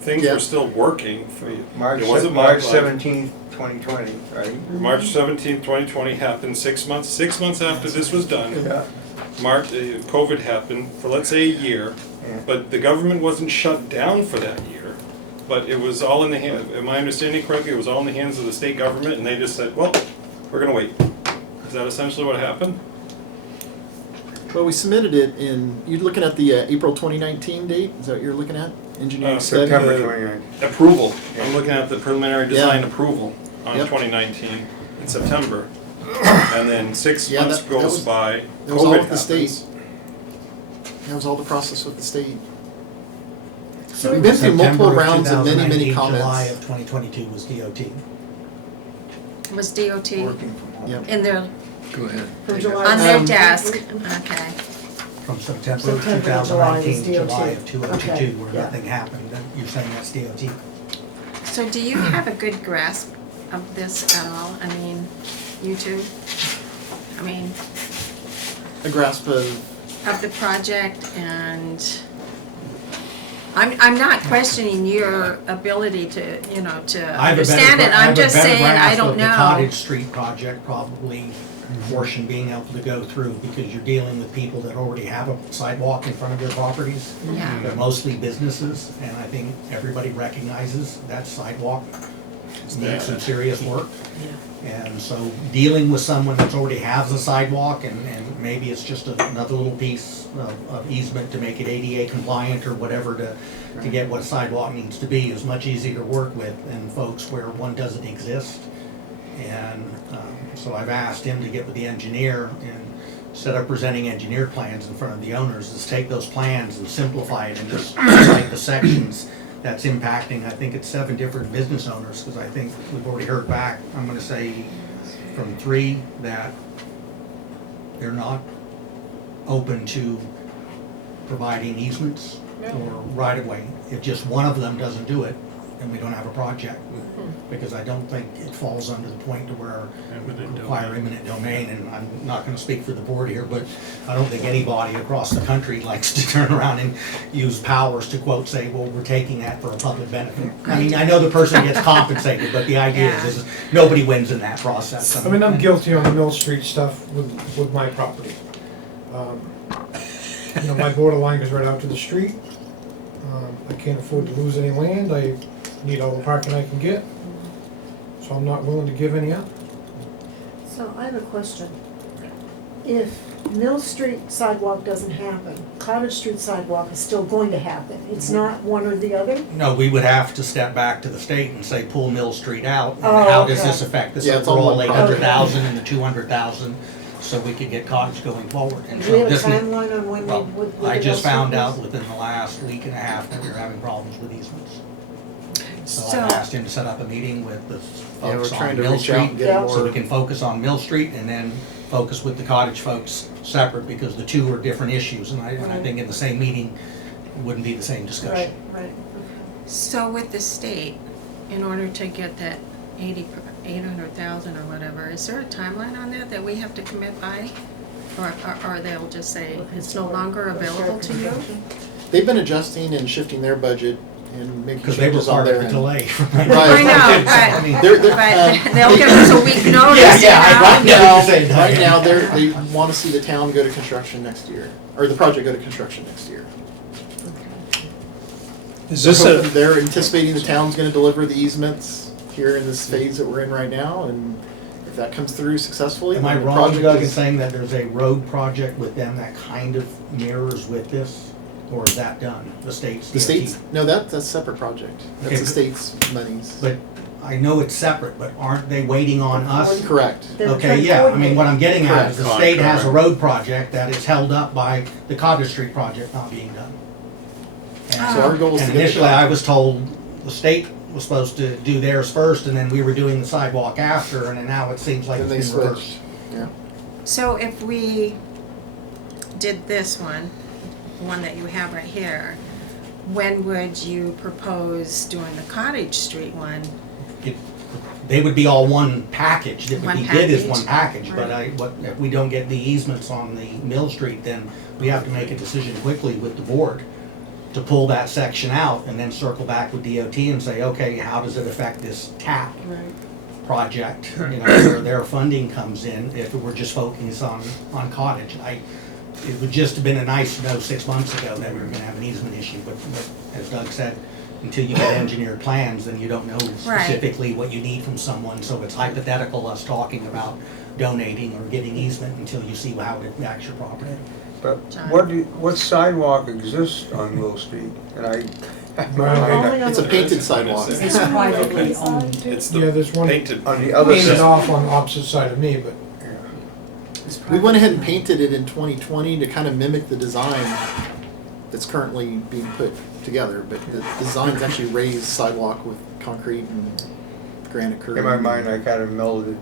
things Yeah. were still working for, March it wasn't March like- 17th, 2020, right? March 17th, 2020 happened 6 months, 6 months after this was done. Yeah. COVID happened for, let's say, a year, Yeah. but the government wasn't shut down for that year. But it was all in the hand, am I understanding correctly, it was all in the hands of the state government, and they just said, well, we're gonna wait. Is that essentially what happened? Well, we submitted it you're looking at the April 2019 date? Is that what you're looking at? Engineering study? September the- 29th. Approval, I'm looking at the preliminary design Yeah. approval on Yep. 2019 in September. And then 6 Yeah, months that goes was- by, that was all COVID with the state. happens. That was all the process with the state. So We've been through multiple September of rounds and many, many 2019, comments. July of 2022 was DOT. Was DOT Working from home. Yep. in their, Go ahead. From July. on their Um, desk? Okay. From September September to July is 2019 to July DOT. of 2022, Okay, where yeah. nothing happened, then you're saying that's DOT? So do you have a good grasp of this at all? I mean, you two? I mean, A grasp of, of the project, and I'm not questioning your ability to, you know, to I have a better understand it. gra- I I'm have a just better saying, I grasp don't of the know. Cottage Street project, probably portion being able to go through, because you're dealing with people that already have a sidewalk in front of their properties. Yeah. They're mostly businesses, and I think everybody recognizes that sidewalk needs some serious work. And so dealing with someone that's already has a sidewalk, and maybe it's just another little piece of easement to make it ADA compliant or whatever to get what a sidewalk needs to be, is much easier to work with than folks where one doesn't exist. And so I've asked him to get with the engineer, and instead of presenting engineered plans in front of the owners, is take those plans and simplify it and just like the sections that's impacting, I think it's 7 different business owners, because I think we've already heard back, I'm gonna say from 3 that they're not open to providing easements or right-of-way. If just one of them doesn't do it, then we don't have a project. Because I don't think it falls under the point to where we require eminent domain, and I'm not gonna speak for the board here, but I don't think anybody across the country likes to turn around and use powers to quote say, well, we're taking that for a public benefit. I mean, I know the person gets compensated, but the idea is nobody wins in that process. I mean, I'm guilty on the Mill Street stuff with my property. You know, my borderline goes right out to the street. I can't afford to lose any land. I need all the parking I can get. So I'm not willing to give any up. So I have a question. If Mill Street sidewalk doesn't happen, Cottage Street sidewalk is still going to happen. It's not one or the other? No, we would have to step back to the state and say, pull Mill Street out, and Oh, how does okay. this affect this Yeah, it's all overall one project. 800,000 and the 200,000, so we could get Cottage going forward. And Do so we have a this is- timeline on when well, we would? I just found out within the last week and a half that we were having problems with easements. So So- I asked him to set up a meeting with the yeah, we're folks trying on to Mill reach out Street, and get Yeah. so we more. can focus on Mill Street and then focus with the Cottage folks separate, because the two are different issues, and I think in the same meeting, it wouldn't be the same discussion. Right, okay. So with the state, in order to get that 800,000 or whatever, is there a timeline on that we have to commit by? Or they'll just say it's no longer available to you? They've been adjusting and shifting their budget and making Because they were changes on part their of the end. delay. I know, I mean, They're, but they'll give us a week notice, Yeah, you yeah, know? Right Yeah, now, you say that. right now, they want to see the town go to construction next year, or the project go to construction next year. Is this a, They're anticipating the town's gonna deliver the easements here in this phase that we're in right now, and if that comes through successfully, Am I then the wrong, project Doug, in is. saying that there's a road project with them that kind of mirrors with this? Or is that done, the state's? The DOT? state's, no, that's a separate project. Okay, That's the state's monies. But I know it's separate, but aren't they waiting on us? Correct. They're Okay, trying to yeah, I mean, coordinate. what I'm getting at is the Correct. state has a road project that is held up by the Cottage Street project not being done. And- So our goal is to And get it initially, done. I was told the state was supposed to do theirs first, and then we were doing the sidewalk after, and then now it seems like Then it's they been reversed. switched, yeah. So if we did this one that you have right here, when would you propose doing the Cottage Street one? They would be all one package, that would One be bid as package? one package, but Right. if we don't get the easements on the Mill Street, then we have to make a decision quickly with the board to pull that section out and then circle back with DOT and say, okay, how does it affect this TAP Right. project? You know, where their funding comes in, if we're just focusing on Cottage. It would just have been a nice to know 6 months ago that we were gonna have an easement issue, but as Doug said, until you get engineered plans, then you don't know Right. specifically what you need from someone, so it's hypothetical us talking about donating or getting easement until you see how it impacts your property. But John? what sidewalk exists on Mill Street? And Only on It's a the- painted sidewalk. It's privately owned. it's Yeah, the there's one painted, on the other painted side. off on the opposite side of me, but We went ahead and painted it in 2020 to kind of mimic the design that's currently being put together, but the design's actually raised sidewalk with concrete and granite curb. In my mind, I kind of melded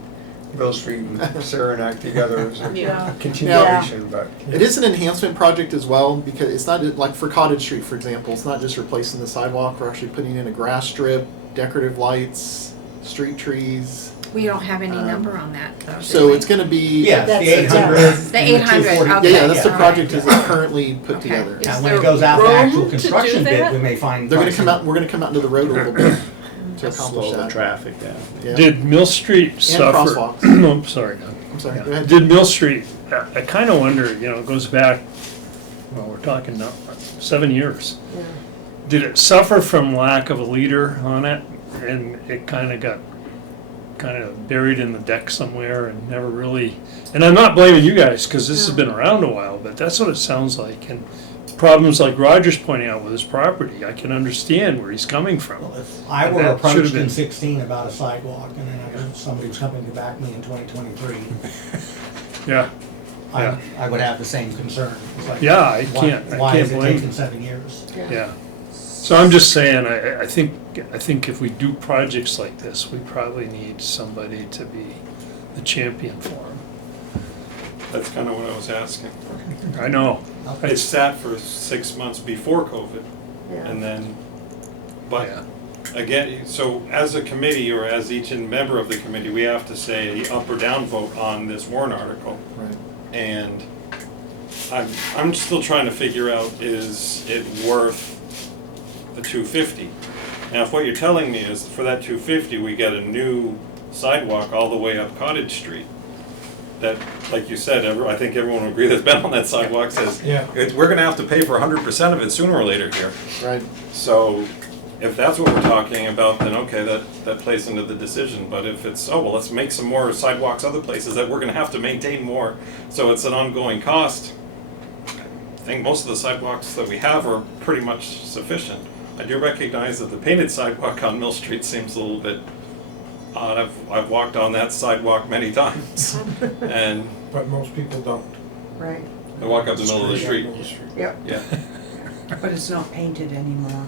Mill Street and Saranac together as a Yeah. continuation, but. It is an enhancement project as well, because it's not, like for Cottage Street, for example, it's not just replacing the sidewalk, we're actually putting in a grass strip, decorative lights, street trees. We don't have any number on that though, do So we? it's gonna be. Yeah, That's the 800. The and 800, 240. okay. Yeah, that's the all project right. as it's currently put Okay. together. Is Now, when there it goes out to room actual to construction do bid, that? we may find. They're gonna pricing. come out, we're gonna come out into the road a little bit to accomplish Slow the that. traffic down. Yeah. Did Mill Street suffer? crosswalks. No, I'm sorry. I'm sorry, Yeah. go ahead. Did Mill Street, I kind of wonder, you know, it goes back, well, we're talking now, 7 years. Yeah. Did it suffer from lack of a leader on it, and it kind of got buried in the deck somewhere and never really, and I'm not blaming you guys, because this has been around a while, but that's what it sounds like. And problems like Roger's pointing out with his property, I can understand where he's coming from. Well, if I And were that should have approached been- in 16 about a sidewalk, and then I heard somebody was coming to back me in 2023, Yeah, I would have the same concern. It's like, Yeah, I why- can't Why is it blame taking him. 7 years? yeah. So I'm just saying, I think if we do projects like this, we probably need somebody to be the champion for them. That's kind of what I was asking. I know. It sat for 6 months before COVID, Yeah. and then, but Yeah. again, so as a committee, or as each member of the committee, we have to say up or down vote on this warrant article. Right. And I'm still trying to figure out, is it worth the $250? Now, if what you're telling me is for that $250, we get a new sidewalk all the way up Cottage Street, that, like you said, I think everyone will agree that's been on that sidewalk, says, Yeah. we're gonna have to pay for 100% of it sooner or later here. Right. So if that's what we're talking about, then okay, that plays into the decision. But if it's, oh, well, let's make some more sidewalks other places that we're gonna have to maintain more, so it's an ongoing cost, I think most of the sidewalks that we have are pretty much sufficient. I do recognize that the painted sidewalk on Mill Street seems a little bit odd. I've walked on that sidewalk many times, and But most people don't. Right. I walk up the middle of the street. Yep. Yeah, But it's not painted anymore.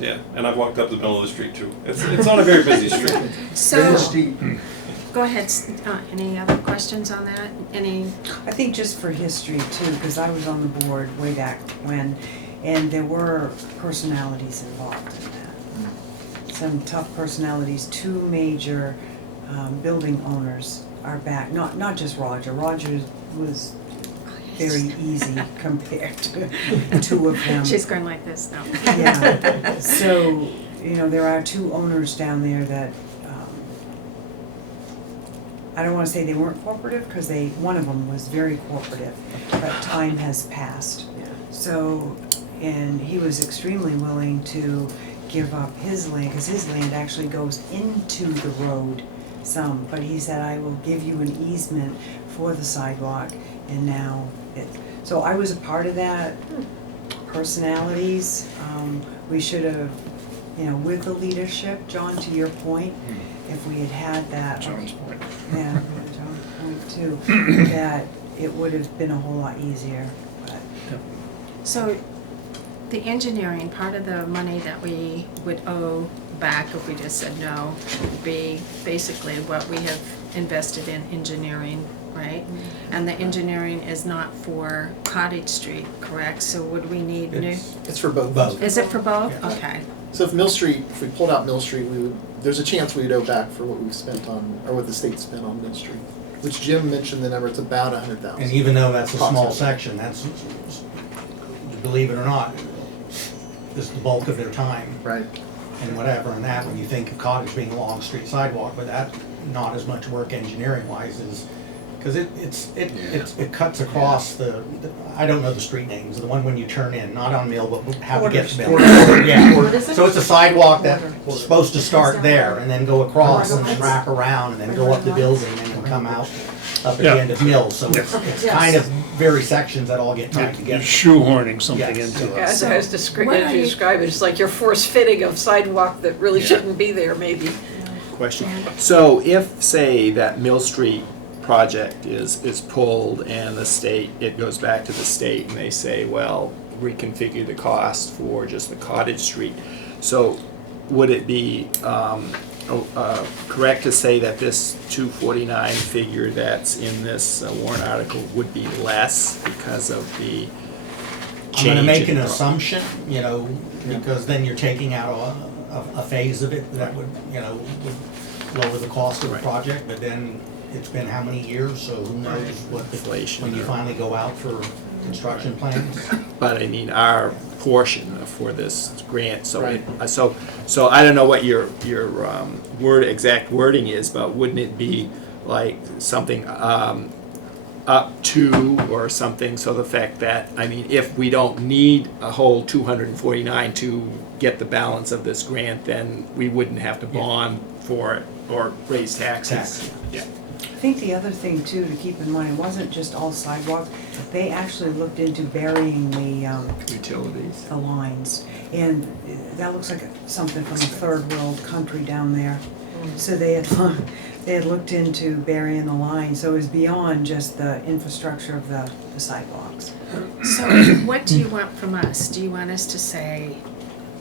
yeah, and I've walked up the middle of the street too. It's not a very busy street. So, Very steep. go ahead, any other questions on that? Any, I think just for history too, because I was on the board way back when, and there were personalities involved in that. Some tough personalities. 2 major building owners are back, not just Roger. Roger was very easy compared to the 2 of them. she's going like this now. Yeah, so, there are 2 owners down there that, I don't wanna say they weren't cooperative, cause one of them was very cooperative, but time has passed. So, and he was extremely willing to give up his land, cause his land actually goes into the road some, but he said, I will give you an easement for the sidewalk, and now so I was a part of that. Personalities, we should have, with the leadership, John, to your point, if we had that. John's point. Yeah, John's point too, that it would have been a whole lot easier, but. So, the engineering, part of the money that we would owe back if we just said no, would be basically what we have invested in engineering, right? And the engineering is not for Cottage Street, correct? So would we need new? It's for both. Both. Is it for both? Yeah. Okay. So if we pulled out Mill Street, there's a chance we'd owe back for what we've spent on, or what the state spent on Mill Street. Which Jim mentioned the number, it's about 100,000. And even though that's a small Approximately. section, that's, believe it or not, this is the bulk of their time Right. and whatever, and that, when you think of Cottage being a long street sidewalk, but that, not as much work engineering wise as, because it cuts across I don't know the street names, the one when you turn in, not on Mill, but how to get to Mill. Yeah. What is it? So it's a sidewalk that's supposed to start there and then go across and then wrap around and then go up the building and then come out up at the Yeah. end of Mill. So it's kind of very sections that all get tied You're together. shoehorning something Yes. into it. As I was describing, What as are you you- describe it, it's like you're force fitting of sidewalk that really shouldn't be there, maybe. Question. So if, say, that Mill Street project is pulled and it goes back to the state and they say, well, reconfigure the cost for just the Cottage Street. So would it be correct to say that this 249 figure that's in this warrant article would be less because of the I'm gonna change make in an the- assumption, you know, because then you're taking out a phase of it that would, you know, would lower the cost of the Right. project, but then it's been how many years, so who knows what the, Inflation when you or- finally go out for construction plans. But I mean, our portion for this grant, so Right. so I don't know what your exact wording is, but wouldn't it be like something up to or something, so the fact that, I mean, if we don't need a whole 249 to get the balance of this grant, then we wouldn't have to bond for it or raise taxes. Tax. Yeah. I think the other thing too to keep in mind, it wasn't just all sidewalks, they actually looked into burying Utilities. the lines. And that looks like something from a third world country down there. So they had looked into burying the line, so it was beyond just the infrastructure of the sidewalks. So what do you want from us? Do you want us to say,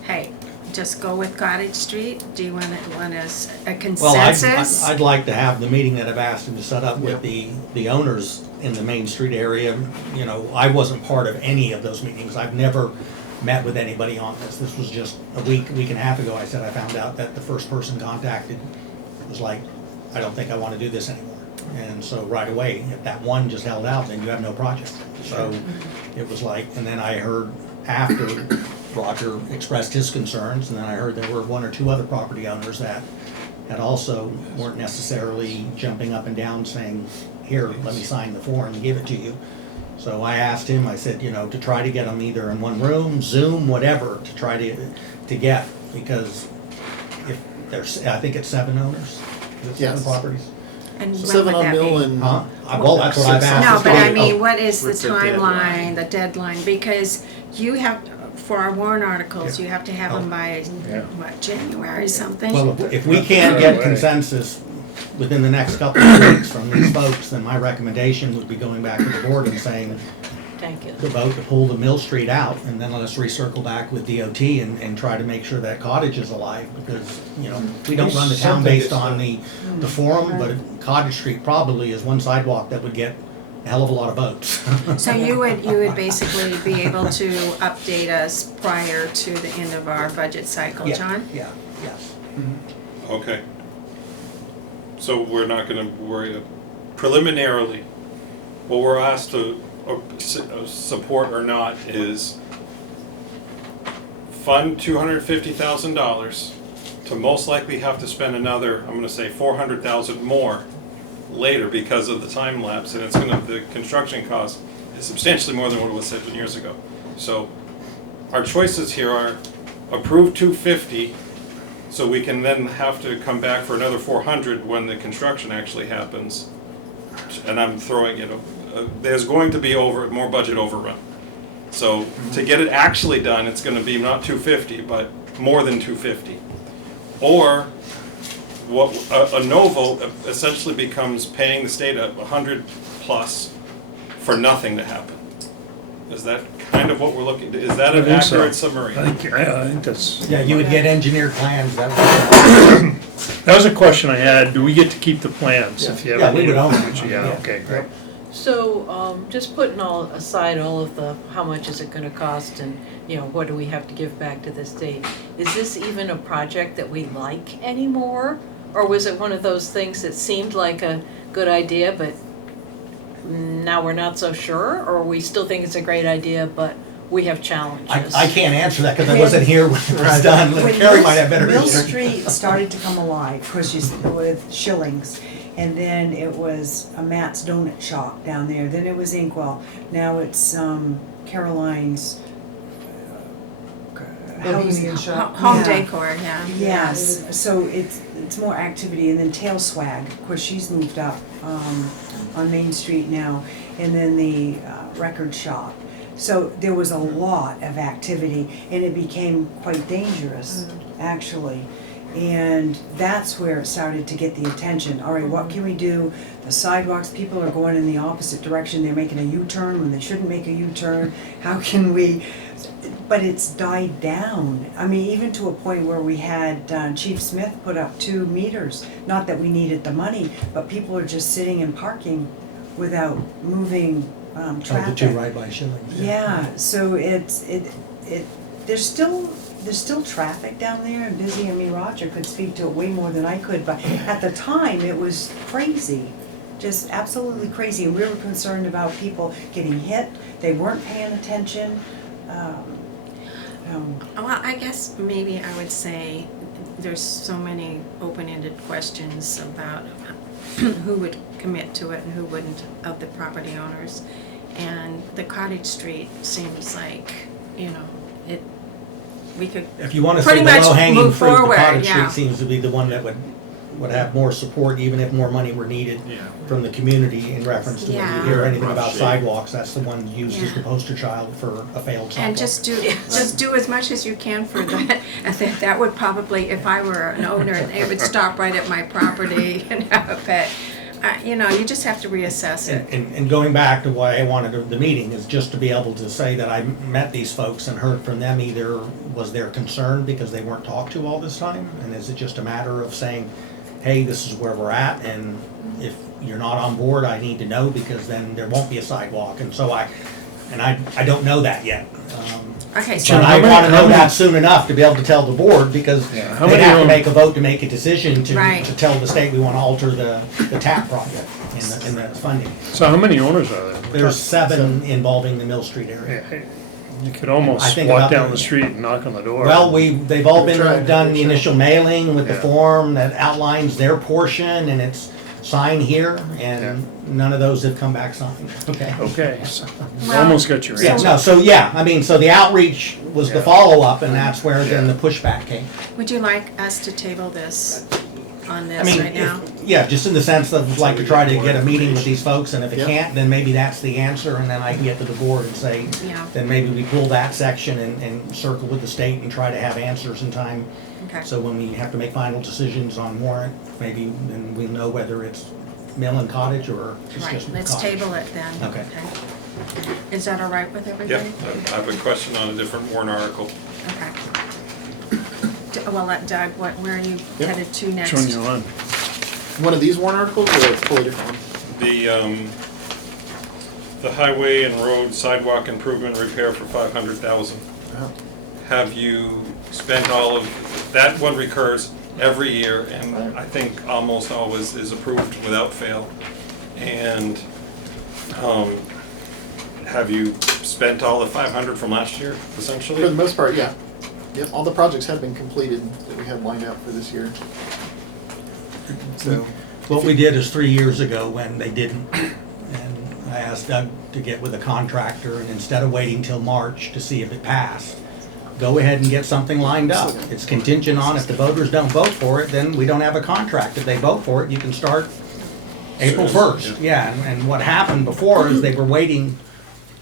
hey, just go with Cottage Street? Do you want us a Well, consensus? I'd like to have the meeting that I've asked him to set up with the owners in the Main Street area. You know, I wasn't part of any of those meetings. I've never met with anybody on this. This was just a week and a half ago. I said I found out that the first person contacted was like, I don't think I want to do this anymore. And so right away, if that one just held out, then you have no project. So it was like, and then I heard after Roger expressed his concerns, and then I heard there were one or two other property owners that had also weren't necessarily jumping up and down saying, here, let me sign the form and give it to you. So I asked him, I said, you know, to try to get them either in one room, Zoom, whatever, to try to get, because if there's, I think it's 7 owners, is it 7 Yes. properties? And when 7 would on that Mill be? and. Huh? Well, that's what I've asked. No, us but to I do. mean, what is the What's the timeline, the deadline? Because you have, for our warrant articles, you have to have them by, what, January something? Well, if we can't get consensus within the next couple of weeks from these folks, then my recommendation would be going back to the board and saying, Thank you. the vote to pull the Mill Street out, and then let us recircle back with DOT and try to make sure that Cottage is alive, because, you know, we don't run the town based on the forum, but Cottage Street probably is one sidewalk that would get a hell of a lot of votes. So you would basically be able to update us prior to the end of our budget cycle, Yeah, John? Yeah, yes. Okay. So we're not gonna worry, preliminarily, what we're asked to support or not is fund $250,000 to most likely have to spend another, I'm gonna say $400,000 more later because of the time lapse, and the construction cost is substantially more than what it was 7 years ago. So our choices here are approve 250, so we can then have to come back for another 400 when the construction actually happens. And I'm throwing, there's going to be more budget overrun. So to get it actually done, it's gonna be not 250, but more than 250. Or what a no vote essentially becomes paying the state 100 plus for nothing to happen. Is that kind of what we're looking, is that an I think so. accurate summary? I think that's, Yeah, you would get engineered plans, that that was a question I had. Do we get to keep the plans if you Yeah, ever we need would own them? them. Yeah, Yeah. okay, great. So, just putting aside all of the, how much is it gonna cost and, what do we have to give back to the state? Is this even a project that we like anymore? Or was it one of those things that seemed like a good idea, but now we're not so sure? Or we still think it's a great idea, but we have challenges? I can't answer that, because I wasn't here when it was done. When Carrie might have better. Mill answer. Street started to come alive, of course, with Shillings, and then it was a Matt's Donut Shop down there, then it was Inkwell, now it's Caroline's Bohemian housing. shop. Home Yeah. decor, yeah. Yes, so it's more activity, and then Tail Swag, of course, she's moved up on Main Street now, and then the record shop. So there was a lot of activity, and it became quite dangerous, actually. And that's where it started to get the attention. All right, what can we do? The sidewalks, people are going in the opposite direction, they're making a U-turn when they shouldn't make a U-turn. How can we But it's died down. I mean, even to a point where we had Chief Smith put up 2 meters. Not that we needed the money, but people are just sitting and parking without moving Oh, the traffic. 2 right by Schillings. Yeah, so there's still traffic down there and busy. I mean, Roger could speak to it way more than I could, but at the time, it was crazy. Just absolutely crazy, and we were concerned about people getting hit, they weren't paying attention. Well, I guess maybe I would say there's so many open-ended questions about who would commit to it and who wouldn't of the property owners. And the Cottage Street seems like, we could If you want to pretty say the much low-hanging move fruit, the forward, Cottage yeah. Street seems to be the one that would have more support, even if more money were needed from the community in reference to when you hear Yeah. anything about sidewalks. That's the one used as the Yeah. poster child for a failed sidewalk. And just do as much as you can for that. I think that would probably, if I were an owner, it would stop right at my property, but, you just have to reassess it. And going back to why I wanted the meeting is just to be able to say that I met these folks and heard from them. Either was their concern because they weren't talked to all this time, and is it just a matter of saying, hey, this is where we're at, and if you're not on board, I need to know, because then there won't be a sidewalk. And so I don't know that yet. Okay, And so I want to know that soon enough to be able to tell the board, because How they many have to own- make a vote to make a decision Right. to tell the state we want to alter the TAP project in the funding. So how many owners are there? There's 7 involving the Mill Street area. Yeah, You could I almost think walk about down the- the street and knock on the door. Well, they've all We been tried. done the initial mailing with the Yeah. form that outlines their portion, and it's signed here, and none of those have come back signed. Okay. Okay, so you Well, almost got your Yeah, answer. no, so the outreach was the Yeah. follow-up, and that's where then the pushback came. would you like us to table this on I this mean, right now? just in the sense of like to try to get a meeting with these folks, and if it Yep. can't, then maybe that's the answer, and then I can get to the board and say, Yeah, then maybe we pull that section and circle with the state and try to have answers in time. okay. So when we have to make final decisions on warrant, maybe then we'll know whether it's Mill and Cottage or it's Right, just let's Cottage. table it then. Okay. Is that all right with Yeah, everybody? I have a question on a different warrant article. Okay. Well, let Doug, where are you Yep. headed to next? Which one you on? One of these warrant articles or a totally different one? The highway and road sidewalk improvement repair for 500,000. Have you spent all of, that one recurs every year, and I think almost always is approved without fail. And, have you spent all the 500 from last year, essentially? For the most part, yeah. Yep, all the projects have been completed that we had lined up for this year. So, What we did is 3 years ago when they didn't, and I asked Doug to get with a contractor, and instead of waiting till March to see if it passed, go ahead and get something lined up. It's contingent on if the voters don't vote for it, then we don't have a contract. If they vote for it, you can start April 1st. Yeah, and what happened before is they were waiting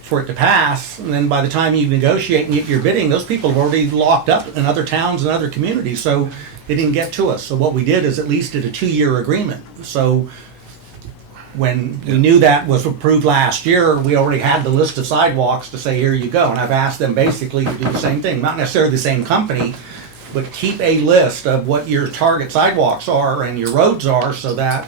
for it to pass, and then by the time you negotiate and get your bidding, those people have already locked up in other towns and other communities, so they didn't get to us. So what we did is at least did a 2-year agreement. So when we knew that was approved last year, we already had the list of sidewalks to say, here you go. And I've asked them basically to do the same thing, not necessarily the same company, but keep a list of what your target sidewalks are and your roads are, so that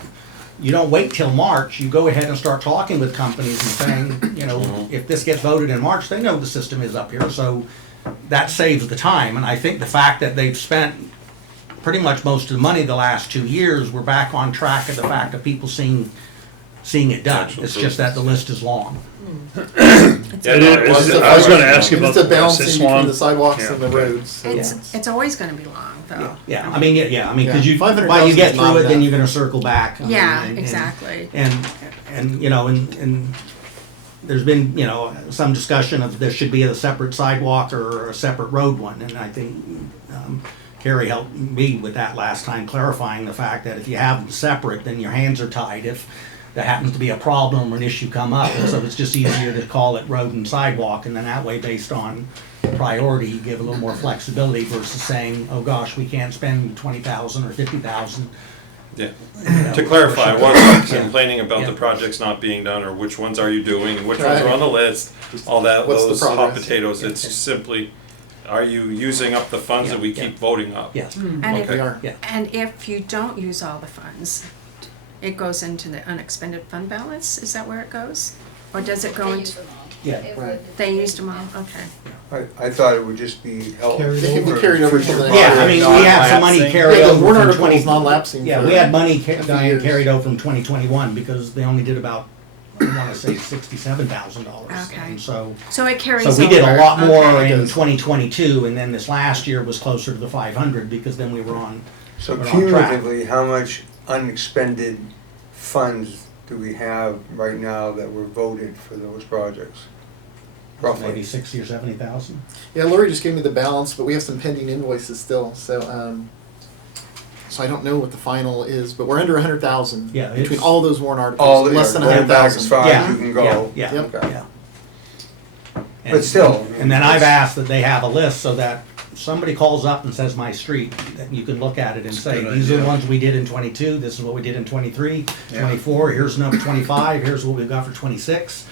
you don't wait till March. You go ahead and start talking with companies and saying, if this gets voted in March, they know the system is up here. So that saves the time. And I think the fact that they've spent pretty much most of the money the last 2 years, we're back on track of the fact of people seeing it done. Actual It's just that the list is long. Yeah, no, it was- I was gonna ask you about it's a the balancing this between one. the sidewalks Yeah, and the okay. roads. So It's always gonna be long, though. Yeah, I mean, because Yeah, you, 500,000 while you get is not through it, then enough. you're gonna circle back. I mean, Yeah, and- exactly. And there's been, some discussion of there should be a separate sidewalk or a separate road one, and I think Carrie helped me with that last time, clarifying the fact that if you have them separate, then your hands are tied if there happens to be a problem or an issue come up. And so it's just easier to call it road and sidewalk, and then that way, based on priority, you give a little more flexibility versus saying, oh gosh, we can't spend 20,000 or 50,000. Yeah. To clarify, I wasn't Yeah. complaining about the Yeah. projects not being done, or which ones are you doing, and which ones are on the list, all that, What's the those hot progress? potatoes. It's simply, are you using up the funds that we keep voting up? Yes, And Okay. if, We are. yeah. and if you don't use all the funds, it goes into the unexpended fund balance, is that where it goes? Or does it go They into, use them all. Yeah. It Right. would- they used them all, okay. I thought it would just be held. Carried They can be over carried over to future the next projects. Yeah, I mean, we have some money Non-lapsing. carried Yeah, the over warrant from article is 20. non-lapsing. Yeah, for we had money a few Diane years. carried over from 2021 because they only did about, I wanna say $67,000. Okay. And so So it carries over. we did a lot more okay. in It does. 2022, and then this last year was closer to the 500 because then we were on, So we're on track. cumulatively, how much unexpended funds do we have right now that were voted for those projects? Maybe Roughly. 60 or 70,000. Yeah, Lori just gave me the balance, but we have some pending invoices still, so, so I don't know what the final is, but we're under 100,000. Yeah, Between it's- all those warrant articles, All, less than going back as 100,000. far Yeah, as you can go. Yeah, Yep. Okay. yeah. But still. And then I've asked that they have a list so that somebody calls up and says my street, that you can look at it and say, good these are the idea. ones we did in 22, this is what we did in 23, Yeah. 24, here's number 25, here's what we've got for 26.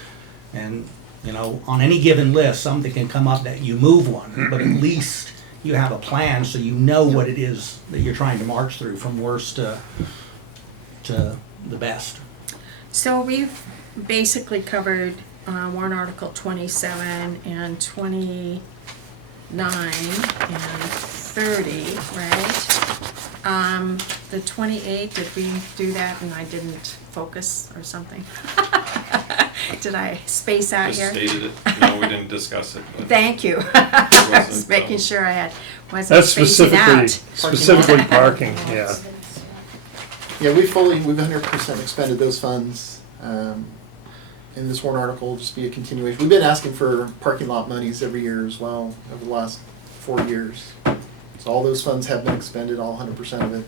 And, you know, on any given list, something can come up that you move one, but at least you have a plan so you know what it is that you're trying to march through from worst to the best. So we've basically covered warrant article 27 and 29 and 30, right? The 28, did we do that and I didn't focus or something? Did I space out Just here? stated it, no, we didn't discuss it, but Thank you. I was wasn't, making um, sure I wasn't That's spacing out. specifically parking, yeah. Yeah, we've 100% expended those funds. And this warrant article will just be a continuation. We've been asking for parking lot monies every year as well over the last 4 years. So all those funds have been expended, all 100% of it.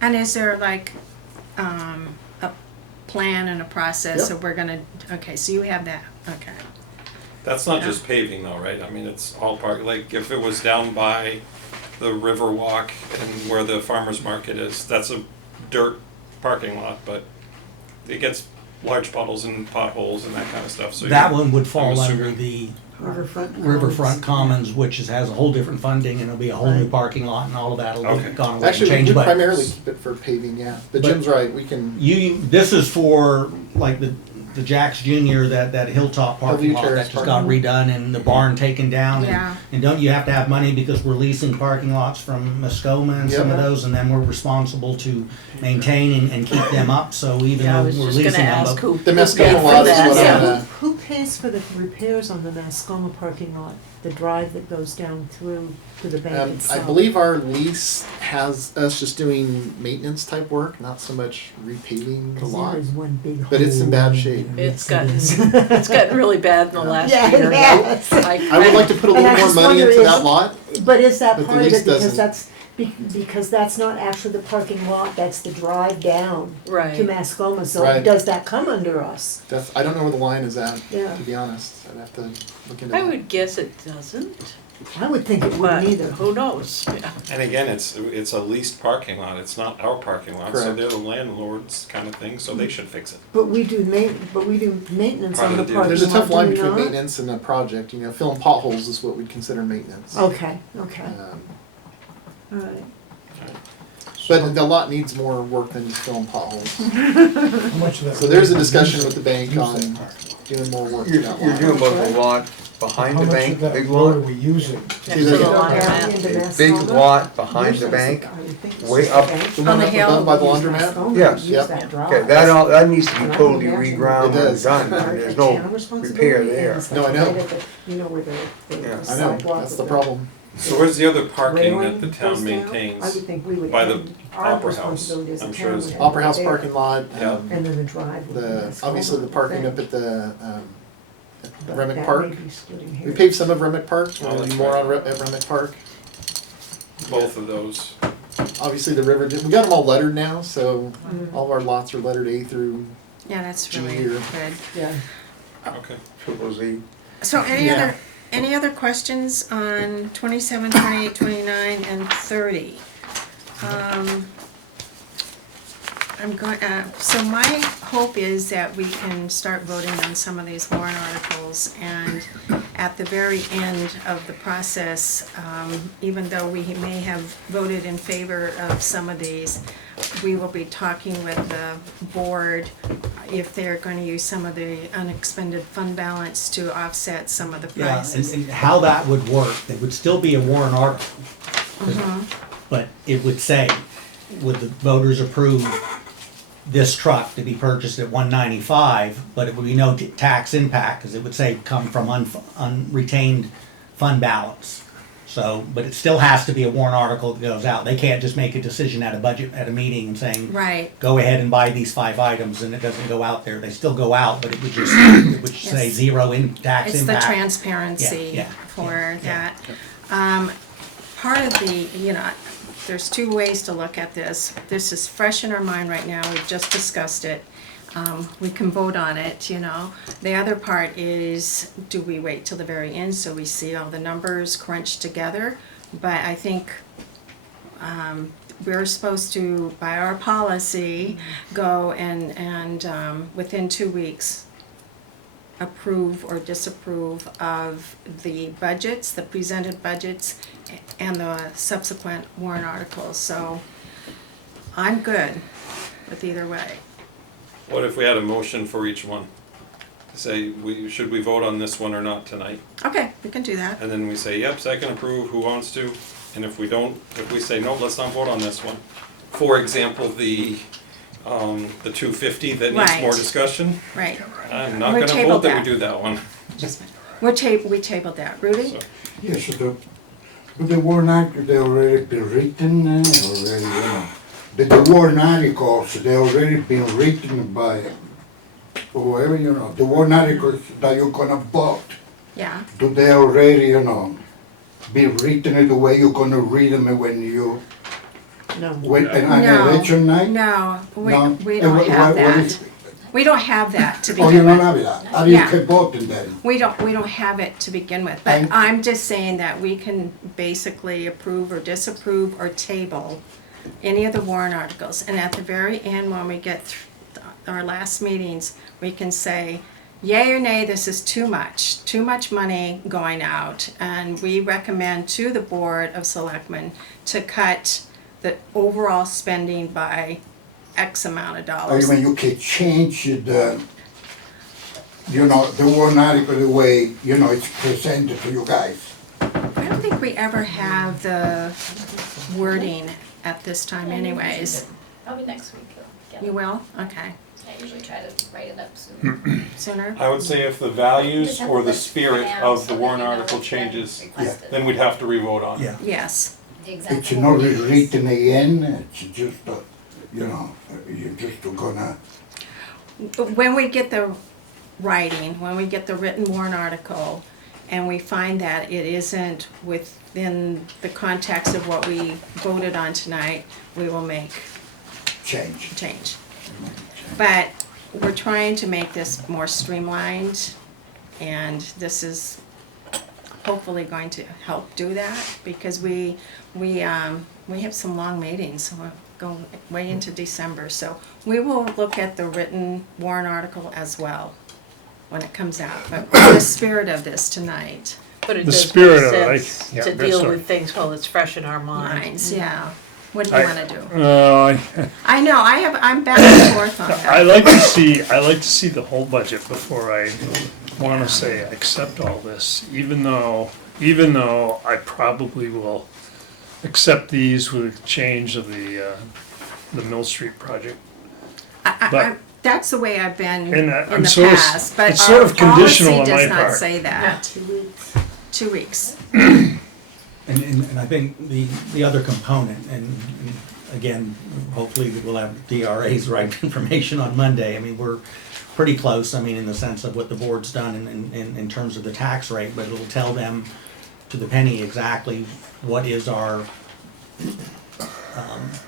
And is there like a plan and a process, Yep. so we're gonna, okay, so you have that, okay. that's not just paving though, right? I mean, it's all park, like if it was down by the river walk and where the farmer's market is, that's a dirt parking lot, but it gets large puddles and potholes and that kind of stuff, so. That you're- one would I'm fall under assuming- the Riverfront Commons, which has a whole different funding, and it'll be a whole new Right. parking lot and all of that will Okay. be gone away and Actually, we changed, do but primarily keep it for paving, yeah. But But- Jim's right, we can, this is for like the Jacks Junior, that Hilltop parking Hillview lot Terrace that just got parking. redone and the barn taken down. Yeah. And don't you have to have money because we're leasing parking lots from Muskoma and some of Yep. those, and then we're responsible to maintain and keep them up, so even Yeah, I though was we're just leasing gonna them. ask but- who. the who paid Mascoma for lot is that, what yeah. I'm gonna, Who pays for the repairs on the Mascoma parking lot, the drive that goes down through to the bank I itself? believe our lease has us just doing maintenance type work, not so much repaving the 'Cause lot. there is one big But it's in hole bad in shape. there. It's Yes, gotten, it is. it's gotten really bad in the last Yeah, year. it has. I would like to put a And I little more just money wonder into is- that lot. But is that But the part of lease it, because doesn't. that's, because that's not actually the parking lot, that's the drive down to Right. Mascoma, so Right. does that come under us? I don't know where the line is at, Yeah. to be honest. I'd have to look into I that. would guess it doesn't, I would think it but wouldn't either. who knows? Yeah. And again, it's a leased parking lot, it's not our parking lot, so Correct. they're the landlords kind of thing, so they should fix it. But we do maintenance Part on of the the deal. parking lot, There's a tough do line we between not? maintenance and a project, you know, filling potholes is what we'd consider maintenance. Okay, okay, Um, alright. But the lot needs more work than just filling potholes. How much of that? So there's a road discussion use- with the bank use on that parking lot? doing more work to You're, that you're lot. doing both the lot behind How the much bank, of that big road are lot, we using? Next See, to there's the a- laundromat. Into big Mascoma? lot behind the Usually bank, I would think it's way the up. bank. The one On the up hill. above by the Use laundromat? Mascoma, Yes. use Yep. that drive. Okay, that needs to be And I would totally imagine reground It and does. done, and there's no, Town responsibility repair there. is No, I like know. right at the- you know, where the Yeah. I know, sidewalk that's with the problem. So where's the other parking railing that the goes town down? maintains? I would think we would. by the and our Opera House? responsibility as a I'm town sure would it's- have Opera to House be there. parking lot, Yeah. And then the drive would be the, Mascoma, obviously the parking I up think. at the But Remick that Park. may be splitting We hairs. paved some of Remick Park, Oh, we're that's more right. on at Remick Park. Both of those. Obviously the river, we got them all lettered now, so Mhm. all of our lots are lettered A through, Yeah, that's really G or- good. Yeah. Okay. triple Z. So Yeah. any other questions on 27, 28, 29, and 30? I'm going, so my hope is that we can start voting on some of these warrant articles, and at the very end of the process, even though we may have voted in favor of some of these, we will be talking with the board if they're going to use some of the unexpended fund balance to offset some of the Yeah, prices. and how that would work, it would still be a warrant article. But it would say, would the voters approve this truck to be purchased at $195, but it would be no tax impact, because it would say come from unretained fund balance. So, but it still has to be a warrant article that goes out. They can't just make a decision at a meeting and saying, Right. go ahead and buy these 5 items, and it doesn't go out there. They still go out, but it would just, it would say Yes. zero tax It's the impact. transparency Yeah, yeah, for yeah, that. Part of the, there's two ways to look at this. This is fresh in our mind right now, we've just discussed it. We can vote on it, The other part is, do we wait till the very end so we see all the numbers crunched together? But I think we're supposed to, by our policy, go and within 2 weeks, approve or disapprove of the budgets, the presented budgets, and the subsequent warrant articles. So I'm good with either way. What if we had a motion for each one? Say, should we vote on this one or not tonight? Okay, we can do that. And then we say, yep, second approve, who wants to? And if we don't, if we say, no, let's not vote on this one. For example, the 250 that needs more Right. discussion, Right. I'm not We gonna tabled vote that that. we do that one. We tabled that. Rudy? So, Yes, but the warrant article, they already been written, the warrant articles, they already been written by whoever, the warrant articles that you're gonna vote, Yeah. do they already, be written the way you're gonna read them when you, No. when, an No. election night? No, we No? we don't have What is- that. We don't have that to Oh, you begin don't with. have that? How do you Yeah. keep voting then? We don't have it to begin with, but And- I'm just saying that we can basically approve or disapprove or table any of the warrant articles, and at the very end, when we get our last meetings, we can say, yay or nay, this is too much money going out, and we recommend to the Board of Selectmen to cut the overall spending by X amount of Or dollars. you mean you can change the warrant article the way, it's presented to you guys? I don't think we ever have the wording at this time anyways. Probably next week, though. You will? Okay. I usually try to write it up soon. Sooner? I would say if the values or the spirit of the warrant article changes, then we'd have to re-vote on it. Yeah. Yes. The exact It's not words. written again, it's just, you're just gonna, When we get the writing, when we get the written warrant article, and we find that it isn't within the context of what we voted on tonight, we will make change. change. But we're trying to make this more streamlined, and this is hopefully going to help do that, because we have some long meetings, we're going way into December, so we will look at the written warrant article as well when it comes out, but the spirit of this tonight, But it The does spirit make of it, sense yeah, to that's deal right. with things while it's fresh in our mind. minds, yeah. What do you wanna do? I I know, I'm back and forth on that. like to see the whole budget before I wanna say I accept all this, even though I probably will accept these with change of the Mill Street project. but- That's the way I've been And in I'm the sort of- past, but it's sort our of conditional policy on my does not part. say that. 2 weeks. 2 weeks. And I think the other component, and again, hopefully we'll have DRA's right information on Monday. I mean, we're pretty close, I mean, in the sense of what the board's done in terms of the tax rate, but it'll tell them to the penny exactly what is our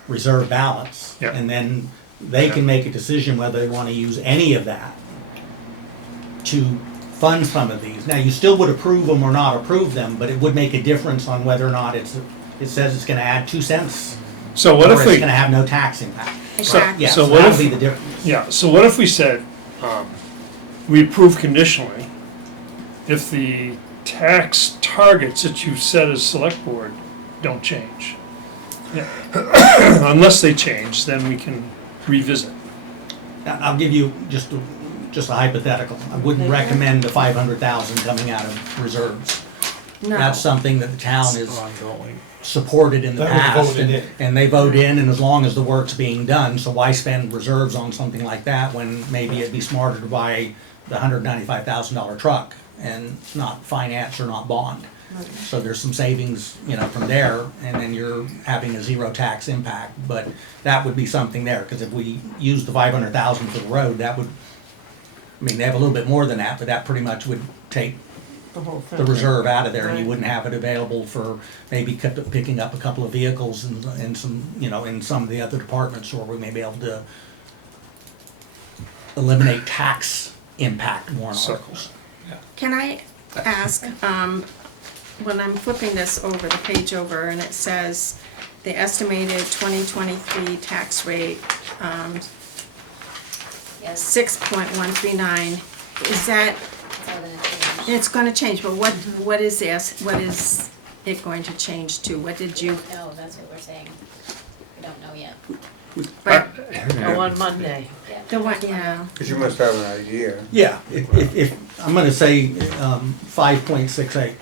reserve balance. Yeah. And then they can make a decision whether they want to use any of that to fund some of these. Now, you still would approve them or not approve them, but it would make a difference on whether or not it says it's gonna add 2 cents. So what or if it's we, gonna have no tax impact. Exactly. Yeah, So so what that'll if- be the difference. yeah, so what if we said, we approve conditionally if the tax targets that you set as select board don't change. Yeah. Unless they change, then we can revisit. I'll give you just a hypothetical. I wouldn't recommend the 500,000 coming out of reserves. No. That's something that the town is Ongoing. supported in the That was past, voted in. and they vote in, and as long as the work's being done, so why spend reserves on something like that when maybe it'd be smarter to buy the $195,000 truck and not finance or not bond? So there's some savings, from there, and then you're having a zero tax impact, but that would be something there, because if we use the 500,000 for the road, that would, they have a little bit more than that, but that pretty much would take The whole thing. the reserve out of there, and you Right. wouldn't have it available for maybe picking up a couple of vehicles and some, in some of the other departments, or we may be able to eliminate tax impact warrant So- articles. Can I ask, when I'm flipping this over, the page over, and it says the estimated 2023 tax rate, Yes, 6.139, is that, it's all gonna change. it's gonna change, but what is this, what is it going to change to? What did you, No, that's what we're saying. We don't know yet. but, Oh, on Monday. Yeah. the one, yeah, Because you must have an idea. Yeah, if, I'm gonna say, 5.68,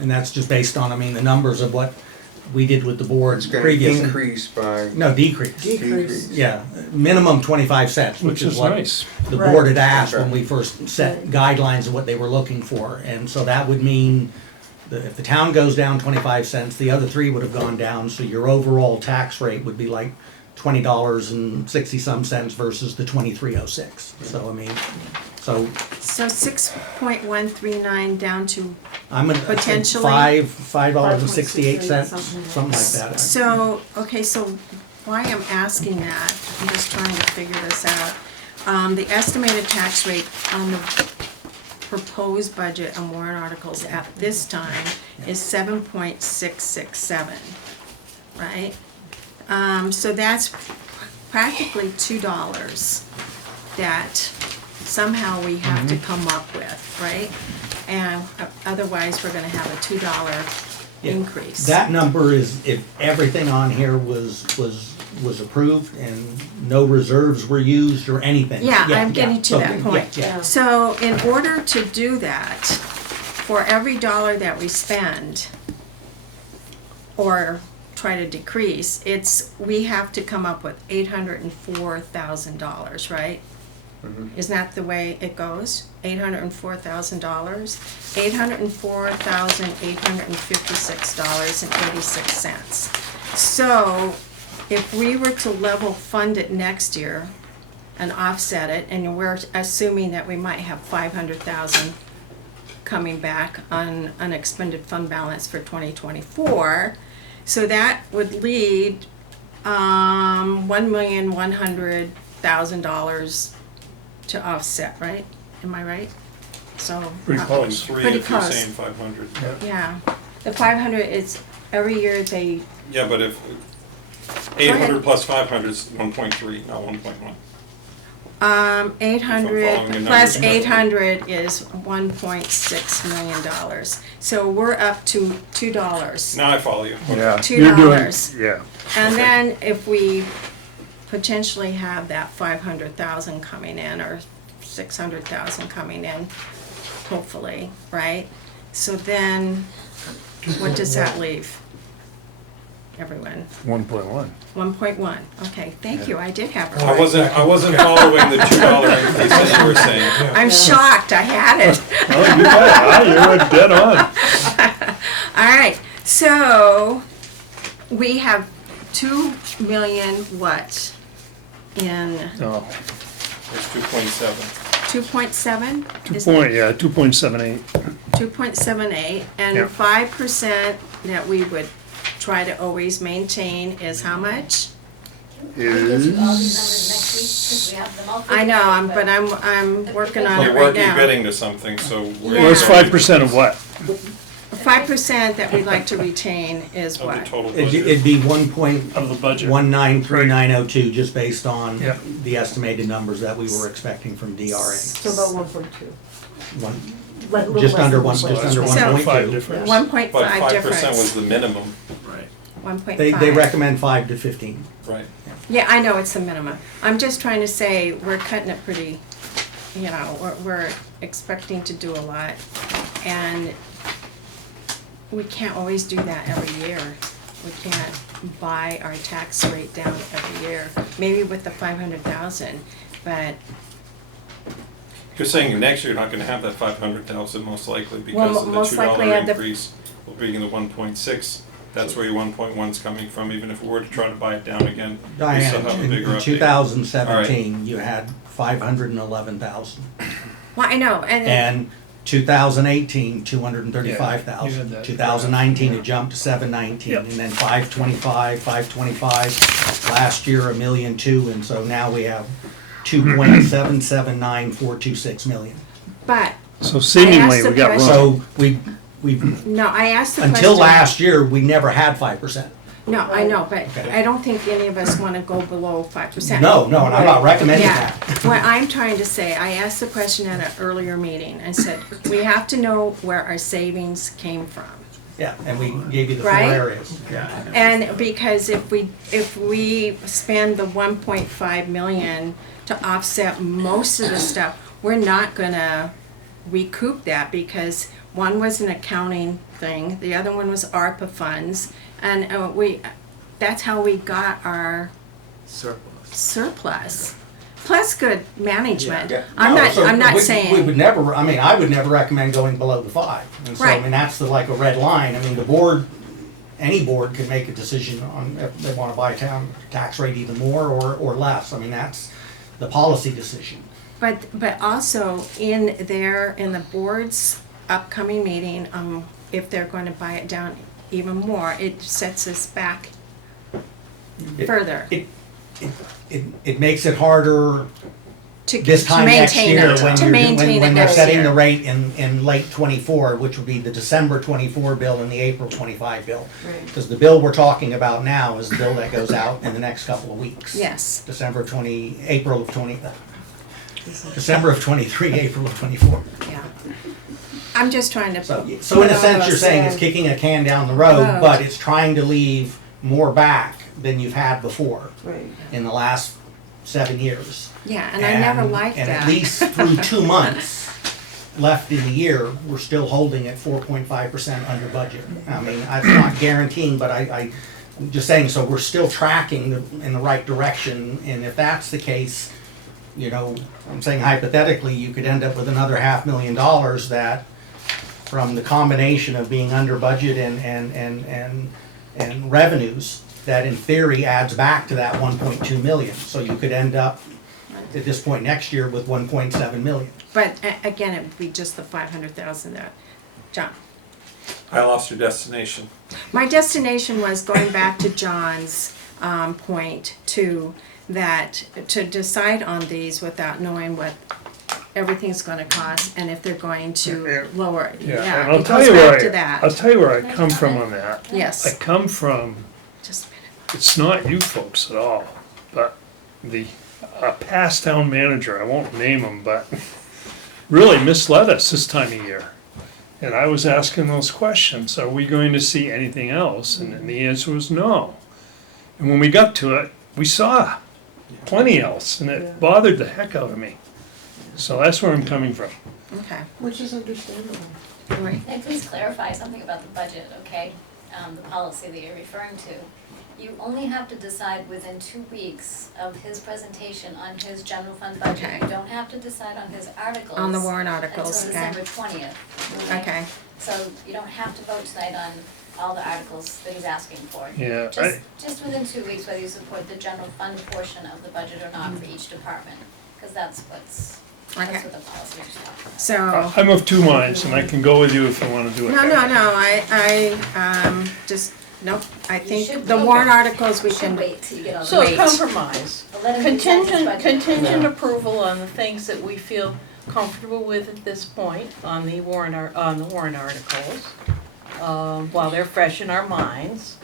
and that's just based on, the numbers of what we did with the board It's gonna previously. increase by No, decrease. Decrease. Yeah, minimum 25 cents, Which is what nice. the Right. board had asked when Okay. we first set guidelines of what they were looking for. And so that would mean that if the town goes down 25 cents, the other three would have gone down, so your overall tax rate would be like $20.60 cents versus the 23.06. So, so 6.139 down to, I'm gonna say Potentially. $5.68, something like that. so, okay, so why I'm asking that, I'm just trying to figure this out. The estimated tax rate on the proposed budget and warrant articles at this time is 7.667, right? So that's practically $2 that somehow we have to come up with, right? And otherwise, we're gonna have a $2 Yeah. increase. That number is if everything on here was approved and no reserves were used or anything. Yeah, I'm getting to that okay, point. Yeah. So in order to do that, for every dollar that we spend or try to decrease, we have to come up with $804,000, right? Mhm. Isn't that the way it goes? $804,000? $804,856.86. So if we were to level fund it next year and offset it, and we're assuming that we might have 500,000 coming back on unexpended fund balance for 2024, so that would lead $1,100,000 to offset, right? Am I right? So Pretty close. Three Pretty if you're close. saying 500. yeah, the 500 is every year they. Yeah, but if 800 plus 500 is 1.3, not 1.1. 800 following the plus numbers. 800 is $1.6 million. So we're up to $2. Now I follow you. Okay. Yeah, $2. you're doing, yeah. And Okay. then if we potentially have that 500,000 coming in or 600,000 coming in, hopefully, right? So then, what does that leave? Everyone, 1.1. 1.1, okay, thank you, I did have it I right. wasn't following the $2 increase that you were saying. I'm shocked, I had it. Oh, you got it. You were dead on. All right, so we have 2 million what in Oh, It's 2.7. 2.7? 2.78. 2.78, and Yeah. 5% that we would try to always maintain is how much? I'll get you all these numbers next week, because we have them all figured I know, out, I'm working on it You're right working, now. bidding to something, so we're. Yeah. Well, it's 5% of what? 5% that we'd like to retain is Of the what? total It'd budget. be 1.193902, Of the budget. just based on Yeah. the estimated numbers that we were expecting from DRA. So about 1.2. like a little Just less under than one, 1%. just under So- 1.2. difference. 1.5 But 5% was difference, the minimum. Right. 1.5. They recommend 5 to 15. Right. Yeah, I know it's the minimum. I'm just trying to say, we're cutting it pretty, you know, we're expecting to do a lot. And we can't always do that every year. We can't buy our tax rate down every year, maybe with the 500,000, but You're saying next year you're not gonna have that 500,000 most likely Well, because of the most likely $2 have the- increase will be in the 1.6. That's where your 1.1's coming from, even if we were to try to buy it down again. We still have a Diane, bigger in update. 2017, you had 511,000. well, I know, and And 2018, Yeah, you 235,000. had that. 2019, it jumped to 719, Yep. and then 525. Last year, 1,000,002, and so now we have 2.779426 million. but, So seemingly, the we got question- wrong. So we've, no, I asked the question. until last year, we never had 5%. No, I know, but Okay. I don't think any of us wanna go below 5%. No, and I'm not recommending Yeah, that. what I'm trying to say, I asked the question at an earlier meeting, I said, we have to know where our savings came from. Yeah, and we gave you the 4 Right? areas. And because if we spend the 1.5 million to offset most of the stuff, we're not gonna recoup that because one was an accounting thing, the other one was ARPA funds, and that's how we got our surplus. Plus good management. I'm No, so not we saying, would never, I mean, I would never recommend going below the 5. And so, I Right. mean, that's like a red line. I mean, the board, any board can make a decision on if they want to buy a town tax rate either more or less. I mean, that's the policy decision. but also in the board's upcoming meeting, if they're going to buy it down even more, it sets us back It- further It makes it harder to this time next maintain year it, when to you're, maintain it when they're next setting the year. rate in late '24, which would be the December '24 bill and the April '25 bill. Right. Because the bill we're talking about now is the bill that goes out in the next couple of weeks. Yes, December of 23, April of 24. yeah. I'm just trying to. So in put a all sense, you're those, saying it's kicking a can down the road, Road. but it's trying to leave more back than you've had before Right. in the last 7 years. Yeah, and I never liked And that. at least through 2 months left in the year, we're still holding at 4.5% under budget. I mean, I'm not guaranteeing, but I'm just saying, so we're still tracking in the right direction, and if that's the case, you know, I'm saying hypothetically, you could end up with another $500,000 that, from the combination of being under budget and revenues, that in theory adds back to that 1.2 million. So you could end up at this point next year with 1.7 million. But again, it would be just the 500,000 that, John. I lost your destination. My destination was going back to John's point to that, to decide on these without knowing what everything's gonna cost and if they're going to lower it. Yeah, and Yeah, I'll it tell goes you back to where that. I'll tell you where I come from on that. I Yes, come from, just a minute. it's not you folks at all, but a past town manager, I won't name him, but really misled us this time of year. And I was asking those questions, are we going to see anything else? And then the answer was no. And when we got to it, we saw plenty else, and it bothered the heck out of me. So that's where I'm coming from. Okay, Which is understandable. all right. Can I please clarify something about the budget, okay? The policy that you're referring to. You only have to decide within 2 weeks of his presentation on his general fund budget. Okay. You don't have to decide on his articles. On the warrant articles, Until okay. December 20th. Okay, So you don't have to vote tonight on all the articles that he's asking for. Yeah, Just within 2 weeks, whether you support the general fund portion of the budget or not for each department, because that's what okay. the policy is talking about. So, I'm of two minds, and I can go with you if you want to do it. no, just, nope, I You think should the wait. warrant articles we You should can, wait till you get all the. So Wait. compromise, But let him present his budget. contingent approval on the things that we feel comfortable with at this point on the warrant articles, while they're fresh in our minds.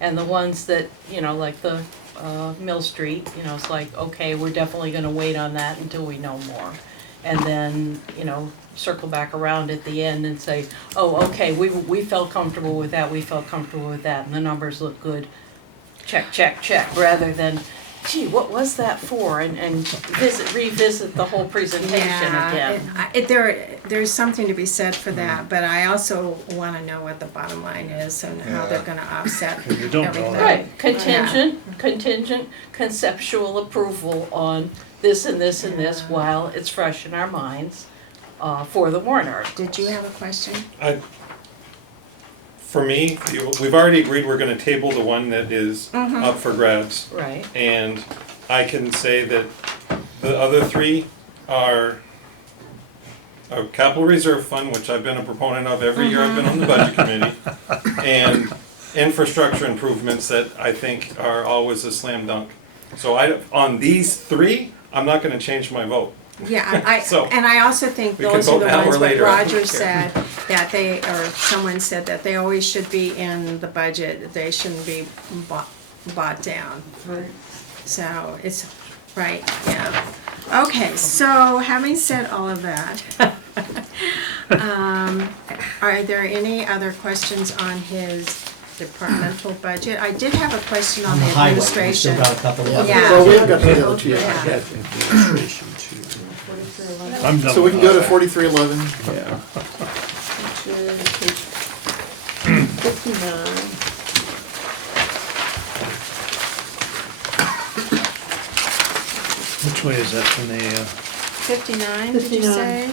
And the ones that, you know, like the, Mill Street, you know, it's like, okay, we're definitely gonna wait on that until we know more. and then, circle back around at the end and say, oh, okay, we felt comfortable with that, we felt comfortable with that, and the numbers look good. Check, check, check, rather than, gee, what was that for? And revisit the whole presentation again. There's something to be said for that, but I also wanna know what the bottom line is and how they're gonna offset Well, you don't know everything. that. Right, contingent conceptual approval on this and this and this while it's fresh in our minds, for the warrant article. Did you have a question? For me, we've already agreed we're gonna table the one that is up for grabs. Right. And I can say that the other three are a capital reserve fund, which I've been a proponent of every year I've been on the budget committee, and infrastructure improvements that I think are always a slam dunk. So on these three, I'm not gonna change my vote. Yeah, So, and I also think we can those are vote the now or ones that later, I don't Roger care. said, that they, or someone said that they always should be in the budget, they shouldn't be bought down. So, it's, right, yeah. Okay, so having said all of that, are there any other questions on his departmental budget? I did have a question on the highway, we administration. still got a couple of. Yeah. Well, we've got the other two. Yeah. I'm done So we can with go to that. 4311. Yeah. Which is page 59. Which way is that from the, 59, did you 59. say?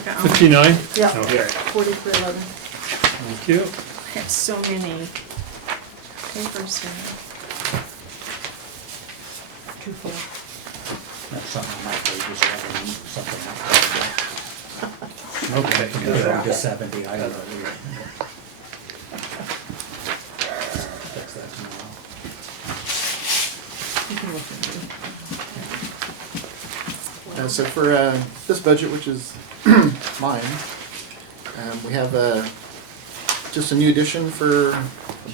Okay, oh, 59? Yeah, Okay, 4311. thank you. I have so many papers here. Too full. That's something on my pages, something like that. Okay. Go to 70, I don't know. Fix that tomorrow. You can look at it. So for this budget, which is mine, we have just a new addition for a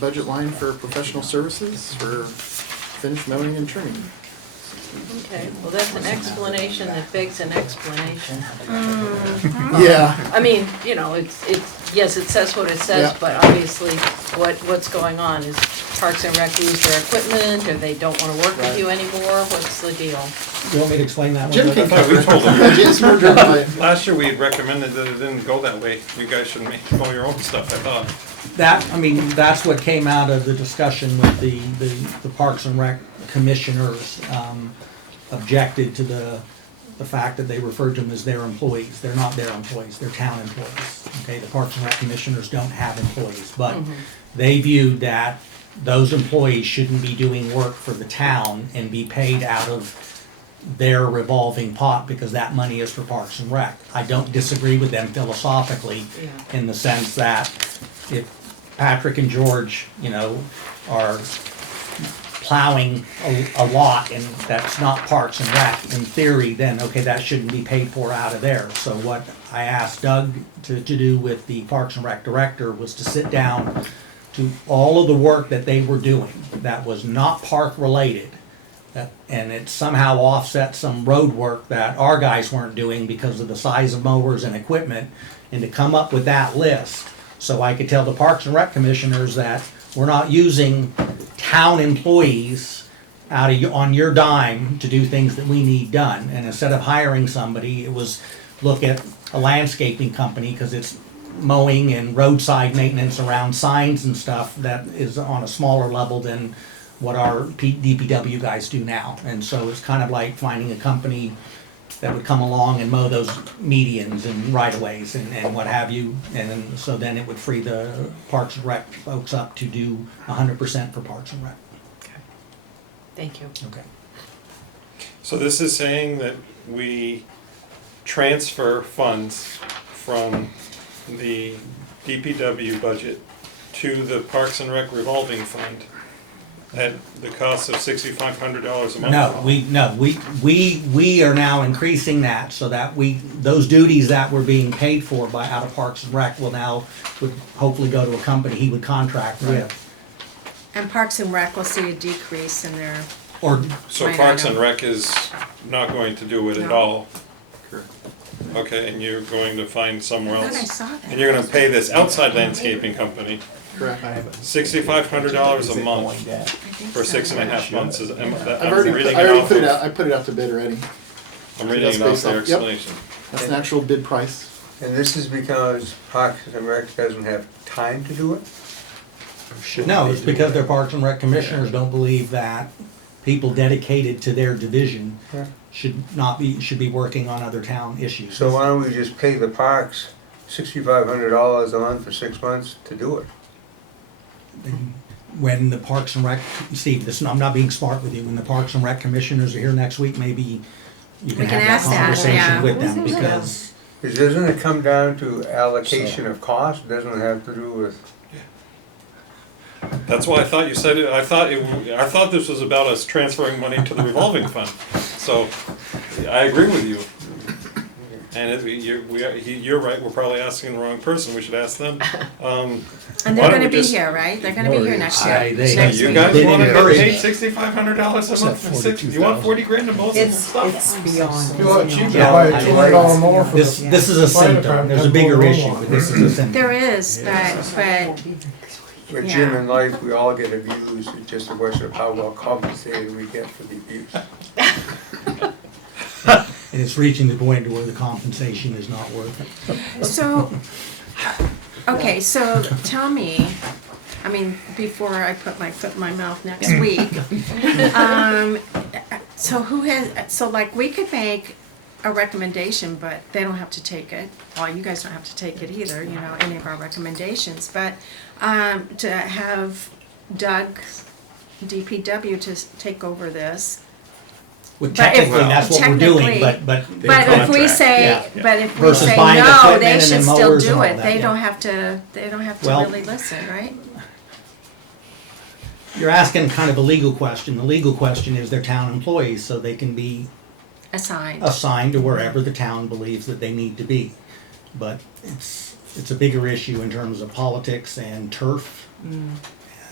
budget line for professional services for finish mowing and trimming. Okay, well, that's an explanation that begs an explanation. Yeah. I mean, yes, it says what it says, Yeah. but obviously, what's going on is Parks and Rec use their equipment, or they don't wanna work with Right. you anymore, what's the deal? You want me to explain that one? Jim Rick? can I thought we told them. James Murder, Last year we had recommended that it didn't go that way. You guys should make all your own stuff, I thought. That's what came out of the discussion with the Parks and Rec commissioners, objected to the fact that they referred to them as their employees. They're not their employees, they're town employees. Okay, the Parks and Rec commissioners don't have employees, but they viewed that those employees shouldn't be doing work for the town and be paid out of their revolving pot because that money is for Parks and Rec. I don't disagree with them philosophically in the sense that if Patrick and George, are plowing a lot and that's not Parks and Rec, in theory, then, okay, that shouldn't be paid for out of there. So what I asked Doug to do with the Parks and Rec director was to sit down to all of the work that they were doing that was not park related, and it somehow offset some road work that our guys weren't doing because of the size of mowers and equipment, and to come up with that list so I could tell the Parks and Rec commissioners that we're not using town employees on your dime to do things that we need done. And instead of hiring somebody, it was look at a landscaping company because it's mowing and roadside maintenance around signs and stuff that is on a smaller level than what our DPW guys do now. And so it's kind of like finding a company that would come along and mow those medians and right-of-ways and what have you. And so then it would free the Parks and Rec folks up to do 100% for Parks and Rec. Thank you. Okay. So this is saying that we transfer funds from the DPW budget to the Parks and Rec revolving fund at the cost of $6,500 a month? We are now increasing that so that those duties that were being paid for out of Parks and Rec would hopefully go to a company he would contract with. And Parks and Rec will see a decrease in their, Or So Right, I Parks know. and Rec is not going to do it at No. all. Correct. Okay, and you're going to find somewhere I thought I else. saw that. And you're gonna pay this outside landscaping company Correct. $6,500 a month I think for so. 6.5 months. I've I'm already, reading I it already off put it of, out, I put it out to bid already. I'm reading That's it off based their off- yep. explanation. That's an actual bid price. And this is because Parks and Rec doesn't have time to do it? No, it's because their Parks and Rec commissioners don't believe that people dedicated to their division Yeah. should be working on other town issues. So why don't we just pay the parks $6,500 a month for 6 months to do it? When the Parks and Rec, Steve, I'm not being smart with you, when the Parks and Rec commissioners are here next week, maybe you We can can have ask that that, conversation yeah. with them, because Doesn't it come down to allocation of cost? Doesn't it have to do with? That's why I thought you said it, I thought this was about us transferring money to the revolving fund. So, I agree with you. And you're right, we're probably asking the wrong person, we should ask them. And Why they're don't gonna we be just- here, right? They're gonna be here next year. they- Next You week. guys They wanna get encourage paid it. $6,500 a month for six, you want 40 grand in both of It's stuff? beyond. Feel like cheap to Yeah, buy a I- $200 mower for this, the this is a fire symptom, department, there's a have bigger more issue, lawn. but this is a symptom. There is, but But Jim, Yeah. in life, we all get abused. It's just a question of how well compensated we get for the abuse. And it's reaching the point where the compensation is not worth it. so, okay, so tell me, I mean, before I put my foot in my mouth next week, so so like we could make a recommendation, but they don't have to take it. Well, you guys don't have to take it either, you know, any of our recommendations, but to have Doug, DPW to take take this. Well, But if- technically, that's what we're doing, technically- but. But if we say, Yeah. but if we Versus say buying no, equipment they and should then still mowers and do all it. that, They yeah. don't have to Well- really listen, right? You're asking kind of a legal question. The legal question is they're town employees, so they can be Assigned. assigned to wherever the town believes that they need to be. But it's a bigger issue in terms of politics and turf. And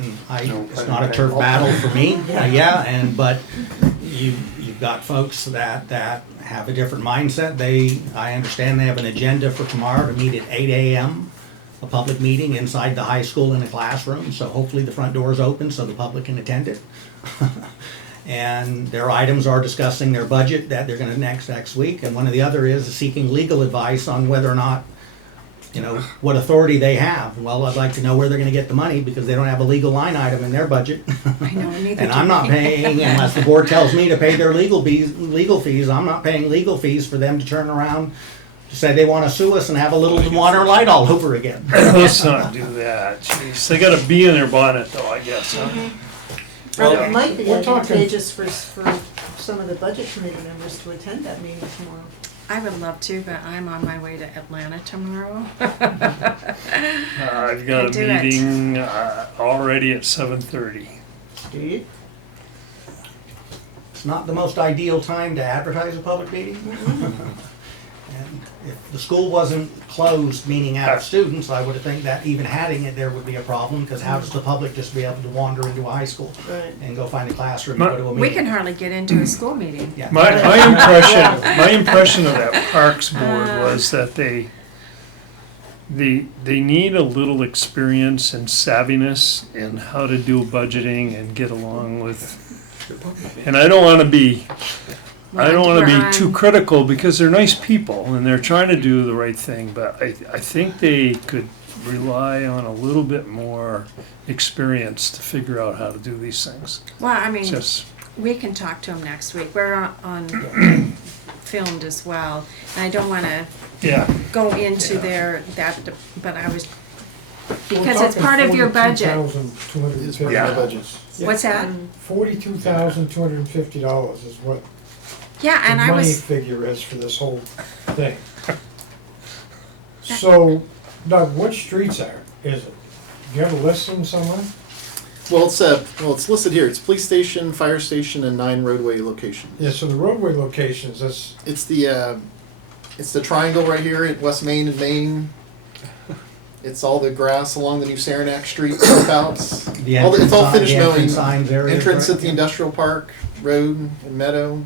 it's not a turf battle for me, but you've got folks that have a different mindset. I understand they have an agenda for tomorrow to meet at 8 a.m., a public meeting inside the high school in a classroom, so hopefully the front door is open so the public can attend it. And their items are discussing their budget that they're gonna next week, and one of the other is seeking legal advice on whether or not, what authority they have. Well, I'd like to know where they're gonna get the money, because they don't have a legal line item in their budget. I know, neither And do I'm not we. paying, unless the board tells me to pay their legal fees, I'm not paying legal fees for them to turn around to say they wanna sue us and have a Littleton water light all over again. Let's not do that, jeez, they got a bee in their bonnet though, I guess, huh? Well, it might be We're talking- advantageous for some of the budget committee members to attend that meeting tomorrow. I would love to, but I'm on my way to Atlanta tomorrow. I've got a Do it. meeting already at 7:30. Do you? It's not the most ideal time to advertise a public meeting. And if the school wasn't closed, meaning out of students, I would think that even having it there would be a problem, because how does the public just be able to wander into a high school Right. and go find a classroom and go to a meeting? We can hardly get into a school meeting. Yeah. My impression of that Parks Board was that they need a little experience and savviness in how to do budgeting and get along with, and I don't wanna be too critical, because they're nice people and they're trying to do the right thing, but I think they could rely on a little bit more experience to figure out how to do these things. Well, I mean, Just, we can talk to them next week. We're on filmed as well. And I don't wanna yeah, go into but I was, We're because it's talking part of your budget. It's part of Yeah. the budget. What's that? $42,250 is what Yeah, the and I money was, figure is for this whole thing. So, Doug, what streets is it? Do you have a listing somewhere? Well, it's listed here. It's police station, fire station, and 9 roadway locations. Yeah, so the roadway locations, that's, It's the triangle right here at West Main and Main. It's all the grass along the new Saranac Street roundabouts. The It's all entrance finished sign- the mowing. entrance signs area, Entrance correct? at the industrial park, road and meadow.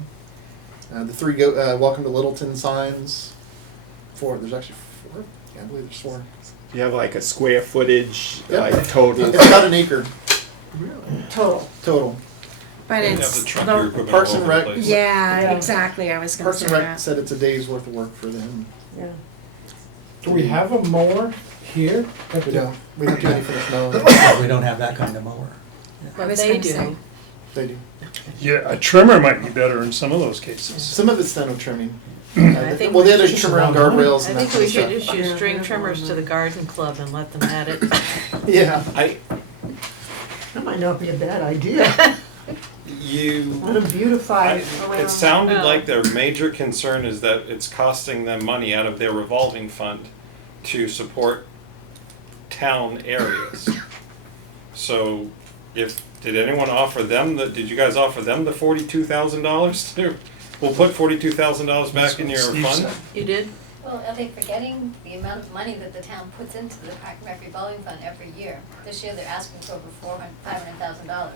The three welcome to Littleton signs. There's actually 4. Yeah, I believe there's 4. You have like a square footage, Yep. like total. It's about an acre Total. But You have it's, the truck the- group equipment Parks all and over the Rec. place. yeah, Yeah. exactly, I was gonna Parks say and Rec that. said it's a day's worth of work for them. Yeah. Do we have a mower here? We don't do any finished mowing. We don't have that kind of mower. I But was they gonna do. say. They do. Yeah, a trimmer might be better in some of those cases. Some of it's steno trimming. I think Well, we the other should- trim around guardrails I and that think kind we of should stuff. issue string trimmers to the garden club and let them at it. Yeah. That might not be a bad idea. You, Want to beautify it around. sounded Oh. like their major concern is that it's costing them money out of their revolving fund to support town areas. So did anyone offer them did you guys offer them the $42,000 too? We'll put $42,000 back in your fund? You did? Well, are they forgetting the amount of money that the town puts into the Park and Rec revolving fund every year? This year, they're asking for over $500,000.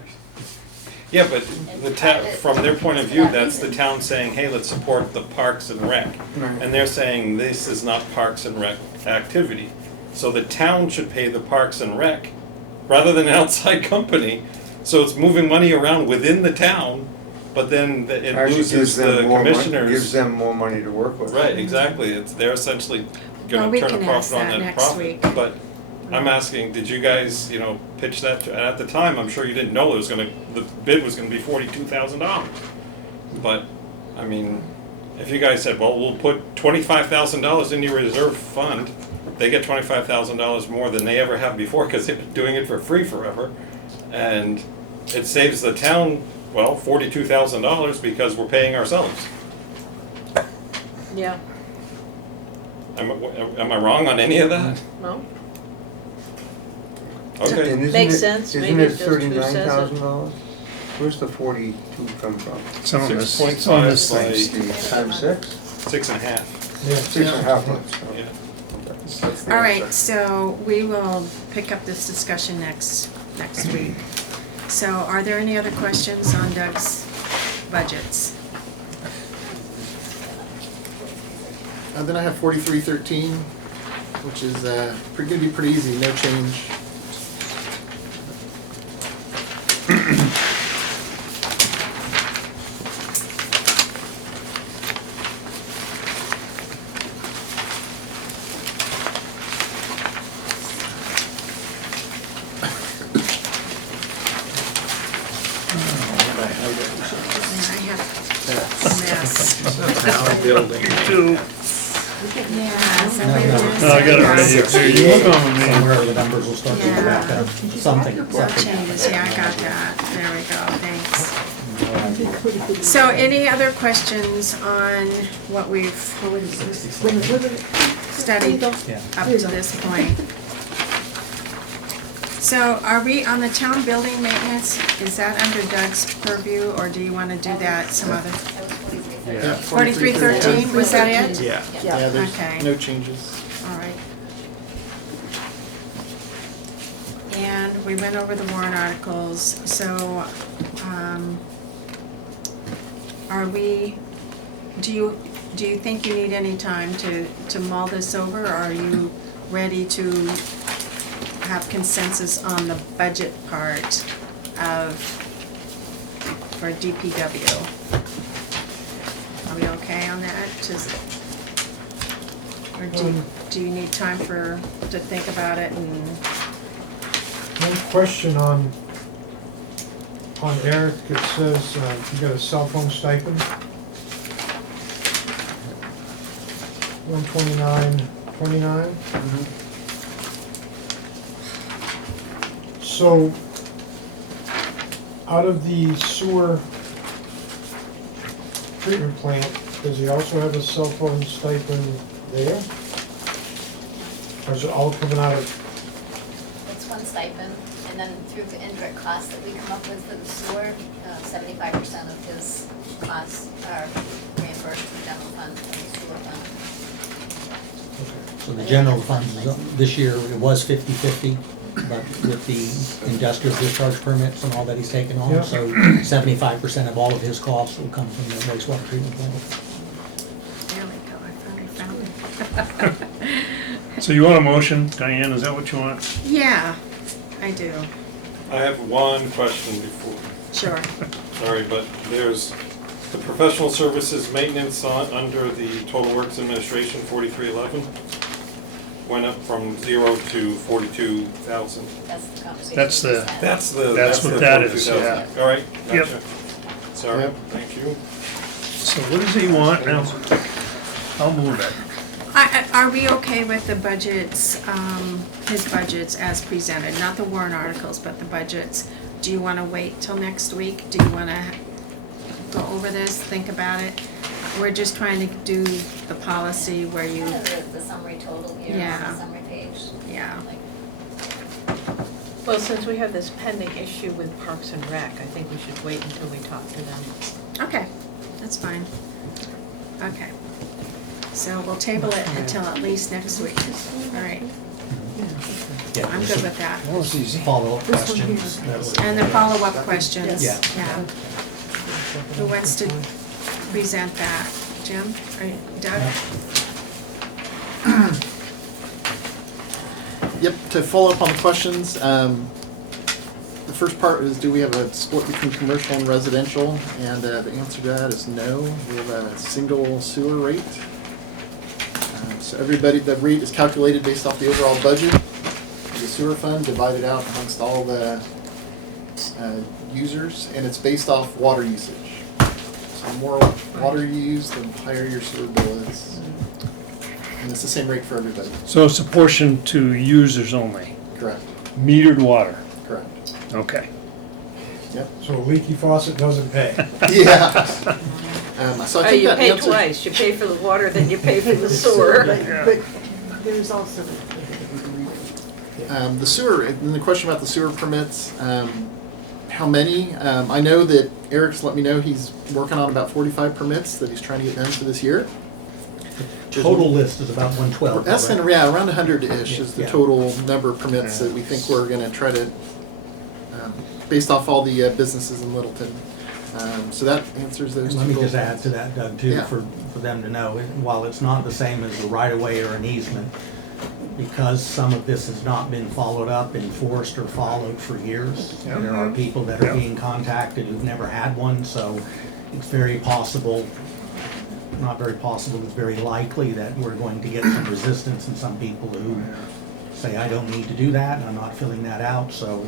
Yeah, but the town, private- from their point of for view, that that's the reason. town saying, hey, let's support the Parks and Rec. Right. And they're saying this is not Parks and Rec activity. So the town should pay the Parks and Rec rather than an outside company. So it's moving money around within the town, but then it Actually loses gives them the more money, commissioners. gives them more money to work with. Right, exactly. They're essentially Well, gonna we turn a can ask profit on that that next profit. week. But I'm asking, did you guys, pitch that at the time? I'm sure you didn't know the bid was gonna be $42,000. But, I mean, if you guys said, well, we'll put $25,000 in your reserve fund, they get $25,000 more than they ever have before, because they've been doing it for free forever. And it saves the town, well, $42,000 because we're paying ourselves. Yeah. Am I wrong on any of that? No? Okay. And isn't Makes it- sense. Isn't Maybe it it's just who says it. $39,000? Where's the 42 come from? Some of this, 6.5 some of this by- thing's Times 6? 6.5. Yeah. 6.5 months. Yeah. That's the All right, answer. so we will pick up this discussion next week. So are there any other questions on Doug's budgets? And then I have 4313, which is gonna be pretty easy, no change. Yeah, I have a mess. Town building. Yeah, so No, maybe no. there's No, I got it right here. Here, you look on me. Somewhere the numbers will start to go back up, something. no changes, yeah, I got that. There we go, thanks. So any other questions on what we've studied up Yeah. to this point? So are we on the town building maintenance? Is that under Doug's purview, or do you wanna do that some other? That was 4313. Yeah, 4313, was that it? Yeah. Yeah, there's Okay. no changes. All right. And we went over the warrant articles, so, do you think you need any time to mull this over, or are you ready to have consensus on the budget part for DPW? Are we okay on that? Or do you need time to think about it and, One question on Eric, it says you got a cell phone stipend. 129.29. So, out of the sewer treatment plant, does he also have a cell phone stipend there? Or is it all coming out of, It's one stipend, and then through the indirect costs that we come up with for the sewer, 75% of his costs are reimbursed from the general fund, from the sewer fund. So the general fund, this year, it was 50/50. but with the industrial discharge permits and all that he's taken on, Yeah. so 75% of all of his costs will come from the wastewater treatment plant. There we go, I finally found it. So you want a motion, Diane, is that what you want? Yeah, I do, I have one question before, sure. sorry, but there's the professional services maintenance under the total works administration, 4311, went up from 0 to 42,000. That's the conversation. That's we the- just had. That's what the that is, 42,000. All right, Yep. gotcha. Sorry, Yep. thank you. So what does he want now? I'll move it. Are we okay with the budgets, his budgets as presented, not the warrant articles, but the budgets? Do you wanna wait till next week? Do you wanna go over this, think about it? We're just trying to do the policy where you, Kind of the summary total here on Yeah. the summary page. yeah. Like, Well, since we have this pending issue with Parks and Rec, I think we should wait until we talk to them. Okay, that's fine. Okay. So we'll table it until at least next week. All right, Yeah, I'm good with that. That was easy. Follow-up This one questions. here. that was- And the follow-up questions. Yeah. Yeah. Who wants to present that? Jim or Doug? Yep, to follow up on the questions, the first part is, do we have a split between commercial and residential? And the answer to that is no. We have a single sewer rate. So everybody, the rate is calculated based off the overall budget of the sewer fund, divided out amongst all the users, and it's based off water usage. So the more water you use, the higher your sewer bill is. And it's the same rate for everybody. So it's a portion to users only, Correct. metered water, Correct. okay. So a leaky faucet doesn't pay. Yeah. So I Oh, think you that pay answers. twice, you pay for the water, then you pay for the sewer. But there's also, The sewer, and the question about the sewer permits, how many? I know that Eric's let me know he's working on about 45 permits that he's trying to get done for this year. Total list is about 112. That's correct? around 100-ish is the Yeah. total number of permits that we think we're gonna try to, based off all the businesses in Littleton. So that answers those two. Let me goals. just add to that, Doug, too, Yeah. for them to know, while it's not the same as a right-of-way or an easement, because some of this has not been followed up, enforced, or followed for years, there are people that are Yeah. being contacted who've never had one, so it's very possible, not very possible, it's very likely that we're going to get some resistance in some people who say, I don't need to do that, and I'm not filling that out, so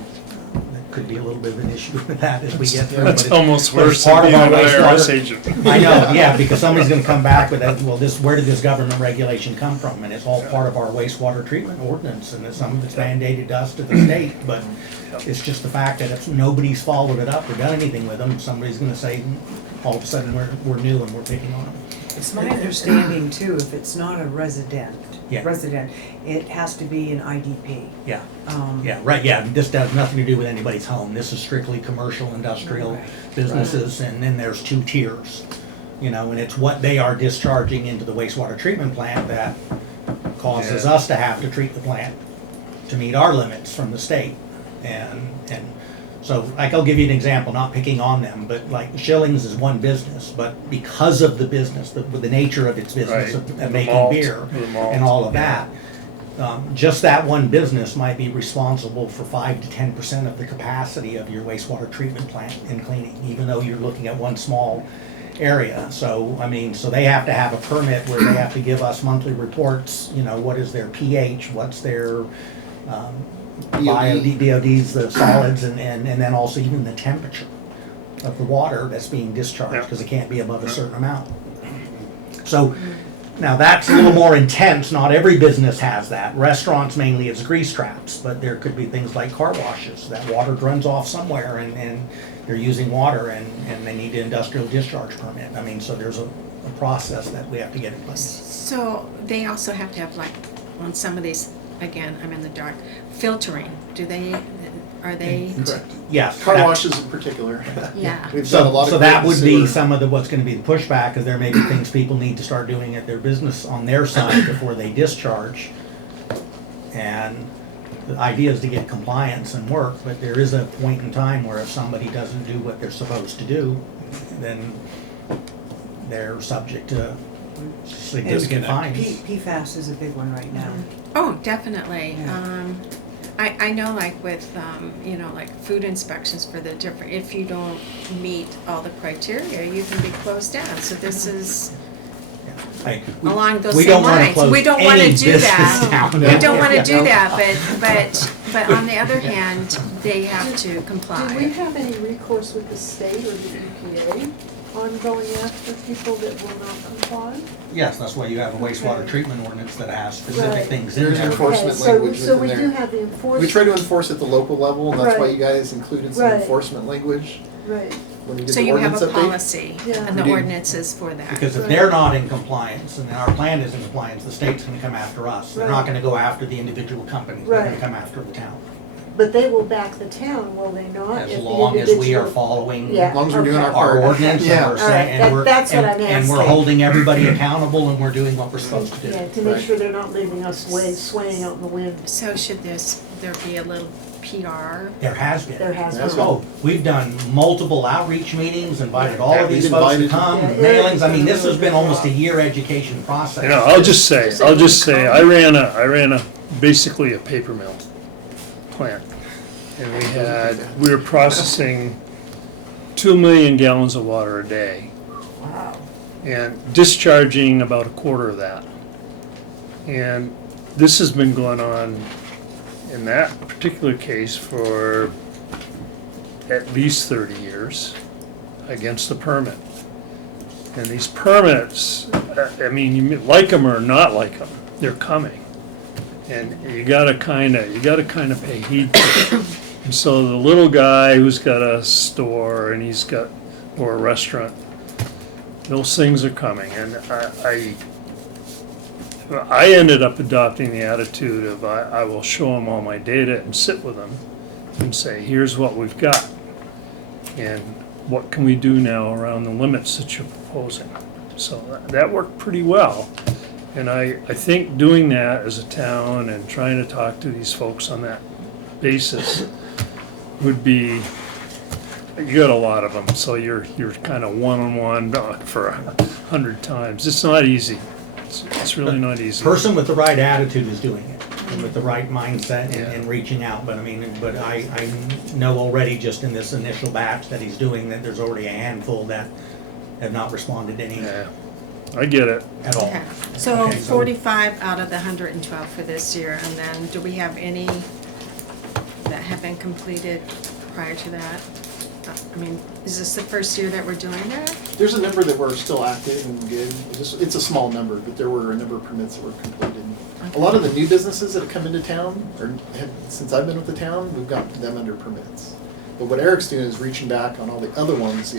that could be a little bit of an issue with that as we get through. That's but it- almost but it's worse than part of being our an IRS wastewater- agent. I know, yeah, because somebody's gonna come back with that, well, where did this government regulation come from? And it's all part of our wastewater treatment ordinance, and some of it's mandated to us to the state, but it's just the fact that if nobody's followed it up or done anything with them, somebody's gonna say, all of a sudden, we're new and we're picking on them. It's my understanding too, if it's not a resident, Yeah. it has to be an IDP. Yeah, Um, yeah, right, yeah, this has nothing to do with anybody's home, this is strictly commercial, industrial Right. businesses, and then there's two tiers. You know, and it's what they are discharging into the wastewater treatment plant that causes Yeah. us to have to treat the plant to meet our limits from the state. And so, like, I'll give you an example, not picking on them, but like Schillings is one business, but because of the business, the nature of its business Right. of The making malt, beer the malt, and all of yeah. that, just that one business might be responsible for 5 to 10% of the capacity of your wastewater treatment plant in cleaning, even though you're looking at one small area. So, I mean, so they have to have a permit where they have to give us monthly reports, you know, what is their pH, what's their BODs, the solids, and then also even the temperature of the water that's being discharged, Yeah. because it can't be above a certain amount. So, now that's a little more intense, not every business has that. Restaurants mainly it's grease traps, but there could be things like car washes, that water runs off somewhere and they're using water and they need an industrial discharge permit. I mean, so there's a process that we have to get in place. So they also have to have, like, on some of these, again, I'm in the dark, filtering. Are they? Correct. Yes. Car that- washes in particular. Yeah. We've done a lot So of that great would be sewer- some of what's gonna be the pushback, because there may be things people need to start doing at their business on their side before they discharge. And the idea is to get compliance and work, but there is a point in time where if somebody doesn't do what they're supposed to do, then they're subject to significant fines. PFAS is a big one right now. Oh, definitely. Yeah. I know like with, you know, like food inspections for the different, if you don't meet all the criteria, you can be closed down. So this is Hey, along those we same don't wanna lines. close We don't wanna any do that. business down. We don't wanna Yeah. do that, but on the other hand, they have to Do we comply. have any recourse with the state or the EPA on going after people that will not comply? Yes, that's why you have a wastewater treatment ordinance that has specific Right. things in There's there. enforcement Okay, language so we within do there. have the enforcement. We try to enforce at the local level, and that's why Right. you guys included some Right. enforcement language Right, when you did So the you have ordinance a update. policy Yeah. and the We do. ordinance is for that. Because if they're not in compliance and our plan is in compliance, the state's gonna come after us. They're not Right. gonna go after the individual companies, they're gonna Right. come after the town. but they will back the town, will they not? As if the long as we are individual- following Yeah. As long as we're doing our Okay. part. our ordinance Yeah. and we're All right, saying, and we're, that's what and I'm and we're asking. holding everybody accountable and we're doing what we're supposed to do. Yeah, to make Right. sure they're not leaving us swaying out in the wind. So should there be a little PR? There has been. There has That's been. Oh, we've done multiple outreach meetings, invited all Yeah, of these we've folks to invited- come, Yeah, mailings, Eric's I mean, done a this has really been good almost a job. year education process. You know, I'll just say, I ran a, basically a paper mill plant. And we were processing 2 million gallons of water a day Wow. and discharging about a quarter of that. And this has been going on in that particular case for at least 30 years against the permit. And these permits, I mean, you like them or not like them, they're coming. And you gotta kinda pay heed to it. And so the little guy who's got a store and or a restaurant, those things are coming. And I ended up adopting the attitude of I will show them all my data and sit with them and say, here's what we've got. And what can we do now around the limits that you're proposing? So that worked pretty well. And I think doing that as a town and trying to talk to these folks on that basis would be, you got a lot of them, so you're kind of one-on-one for 100 times. It's not easy. It's really not easy. person with the right attitude is doing it, and with the right mindset Yeah. and reaching out, but I know already just in this initial batch that he's doing, that there's already a handful that have not responded to any Yeah, I get it. at all. Okay. So Okay, so- 45 out of the 112 for this year, and then do we have any that have been completed prior to that? I mean, is this the first year that we're doing that? There's a number that were still active and good. It's a small number, but there were a number of permits that were completed. A lot of the new businesses that have come into town, since I've been with the town, we've got them under permits. But what Eric's doing is reaching back on all the other ones,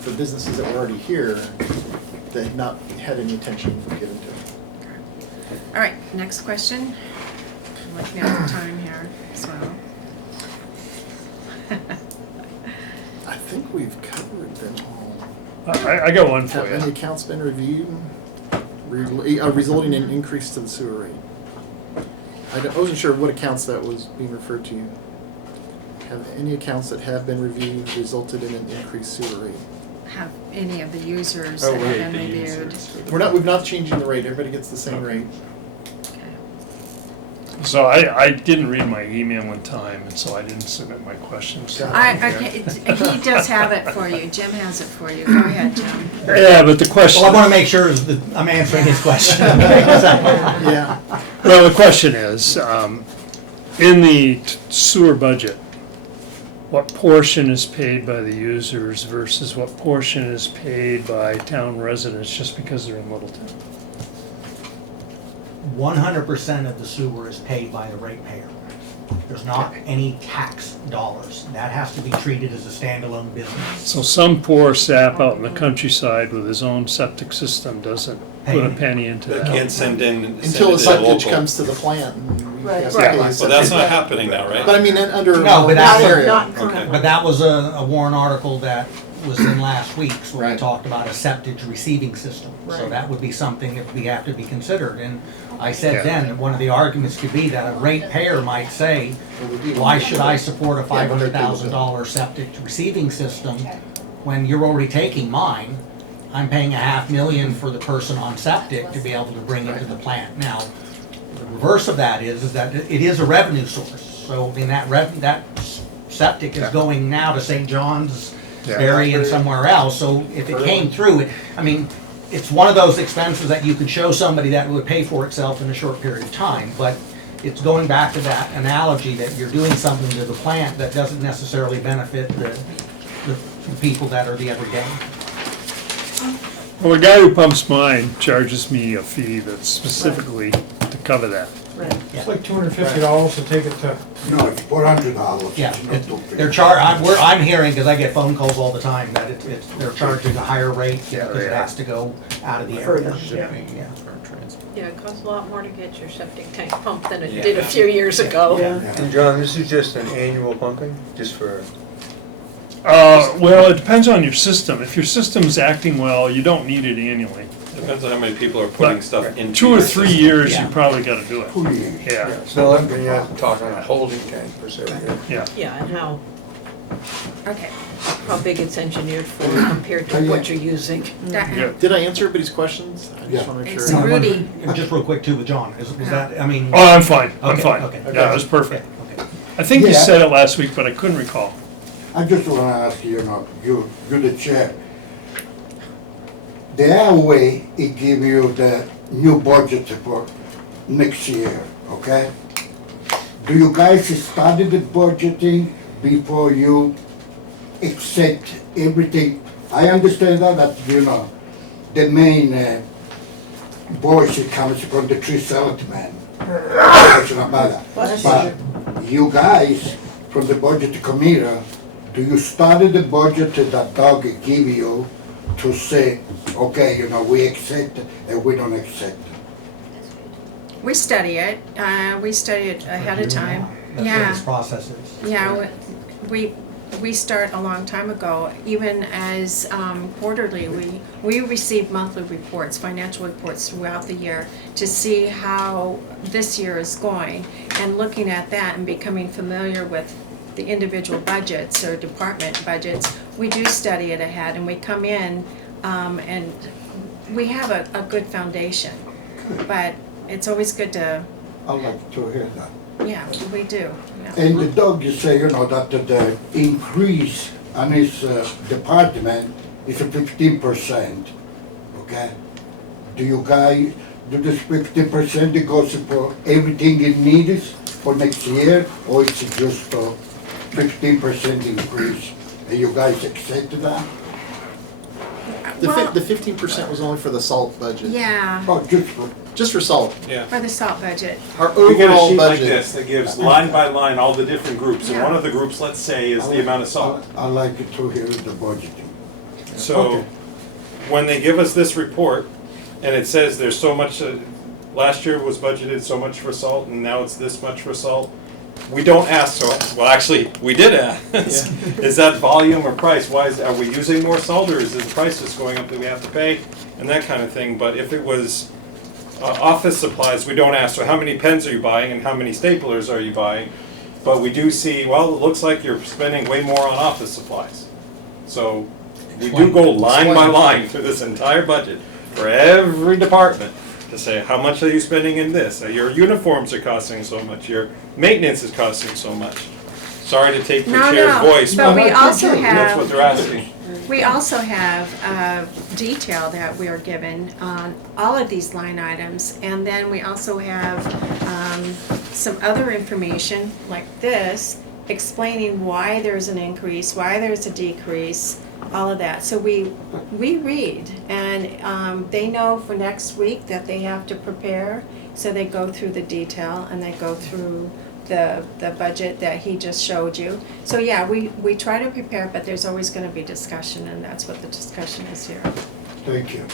for businesses that were already here, that had not had any attention given to them. All right, next question. I'm looking at the time here as well. I think we've covered them all. I got one for Have any you. accounts been reviewed, resulting in an increase to the sewer rate? I wasn't sure what accounts that was being referred to. Have any accounts that have been reviewed resulted in an increased sewer rate? Have any of the users Oh, that right, have the been reviewed? users. We've not changing the rate, everybody gets the same rate. Okay. So I didn't read my email in time, and so I didn't submit my questions. He does have it for you. Jim has it for you. Go ahead, Jim. Yeah, but the question. Well, I wanna make sure that I'm answering his question. Yeah. Well, the question is, in the sewer budget, what portion is paid by the users versus what portion is paid by town residents just because they're in Littleton? 100% of the sewer is paid by the ratepayer. There's not any tax dollars. That has to be treated as a standalone business. So some poor sap out in the countryside with his own septic system doesn't put a penny into They that. can't send in. Until the it to septic local. comes to the plant, and Right. Yes, Right. okay, So that's not happening now, right? But I mean, under No, but that that's- area. Not currently. But that was a warrant article that was in last week's, where we Right. talked about a septic receiving system. So Right. that would be something that we have to be considered. And I said Yeah. then, that one of the arguments could be that a ratepayer might say, why should I support a $500,000 septic receiving system when you're already taking mine? I'm paying $500,000 for the person on septic to be able to bring into the plant. Now, the reverse of that is that it is a revenue source. So, I mean, that septic is going now to St. John's, Berry, and somewhere else. So if it came through, I mean, it's one of those expenses that you could show somebody that would pay for itself in a short period of time. But it's going back to that analogy that you're doing something to the plant that doesn't necessarily benefit the people that are the everyday. Well, the guy who pumps mine charges me a fee that's specifically to cover that. Right. It's like $250 to take it to, No, it's $400. Yeah, It's not it- 250. I'm hearing, because I get phone calls all the time, that they're charging a higher rate because it has to go out of the area. Further, Yeah. Yeah, it costs a lot more to get your septic tank pumped than it did a few years ago. Yeah. And John, this is just an annual pumping, just for, Well, it depends on your system. If your system's acting well, you don't need it annually. Depends on how many people are putting stuff into. 2 or your 3 system. years, you Yeah. probably gotta do it. Yeah, so you're not talking a holding tank per se. yeah. Yeah, and how Okay. big it's engineered for compared to what you're using. Yeah. Did I answer everybody's questions? I just Yeah. want to make It's sure. Rudy. Just real quick too with John, was that, I mean. Oh, I'm fine, I'm Okay, fine. okay. Yeah, it was perfect. Okay. I think you Yeah. said it last week, but I couldn't recall. I just want to ask you, you're the chair. The highway, it give you the new budget for next year, okay? Do you guys study the budgeting before you accept everything? I understand that, the main voice comes from the tree salesman. Question about that. But you guys, from the budget committee, do you study the budget that Doug give you to say, okay, we accept and we don't accept? We study it ahead of time. That's what Yeah. this process is. Yeah, we start a long time ago, even as quarterly, we receive monthly reports, financial reports throughout the year to see how this year is going, and looking at that and becoming familiar with the individual budgets or department budgets. We do study it ahead, and we come in and we have a good foundation, but it's always good to, I like to hear that. yeah, we do. Yeah. And the dog, you say, that the increase on his department is a 15%, okay? Do you guys, do this 15% that goes for everything it needs for next year, or it's just a 15% increase, and you guys accept that? Well- The 15% was only for the salt budget. Yeah, Oh, just for, Just for salt. Yeah. for the salt budget. Our We get a overall sheet like budget. this that gives line by line all the different groups, and Yeah. one of the groups, let's say, is the amount of salt. I like it to hear the budgeting. So, Okay. when they give us this report, and it says there's so much, last year was budgeted so much for salt, and now it's this much for salt, we don't ask, well, actually, we did ask, is that volume or price? Are we using more salt, or is the price just going up that we have to pay? And that kind of thing, but if it was office supplies, we don't ask, so how many pens are you buying, and how many staplers are you buying? But we do see, well, it looks like you're spending way more on office supplies. So, we do go line by line through this entire budget for every department to say, how much are you spending in this? Your uniforms are costing so much, your maintenance is costing so much. Sorry to take the No, chair's no, voice, but we but also that's what have, they're asking. we also have detail that we are given on all of these line items. And then we also have some other information like this, explaining why there's an increase, why there's a decrease, all of that. So we read, and they know for next week that they have to prepare, so they go through the detail and they go through the budget that he just showed you. So yeah, we try to prepare, but there's always gonna be discussion, and that's what the discussion is here. Thank you.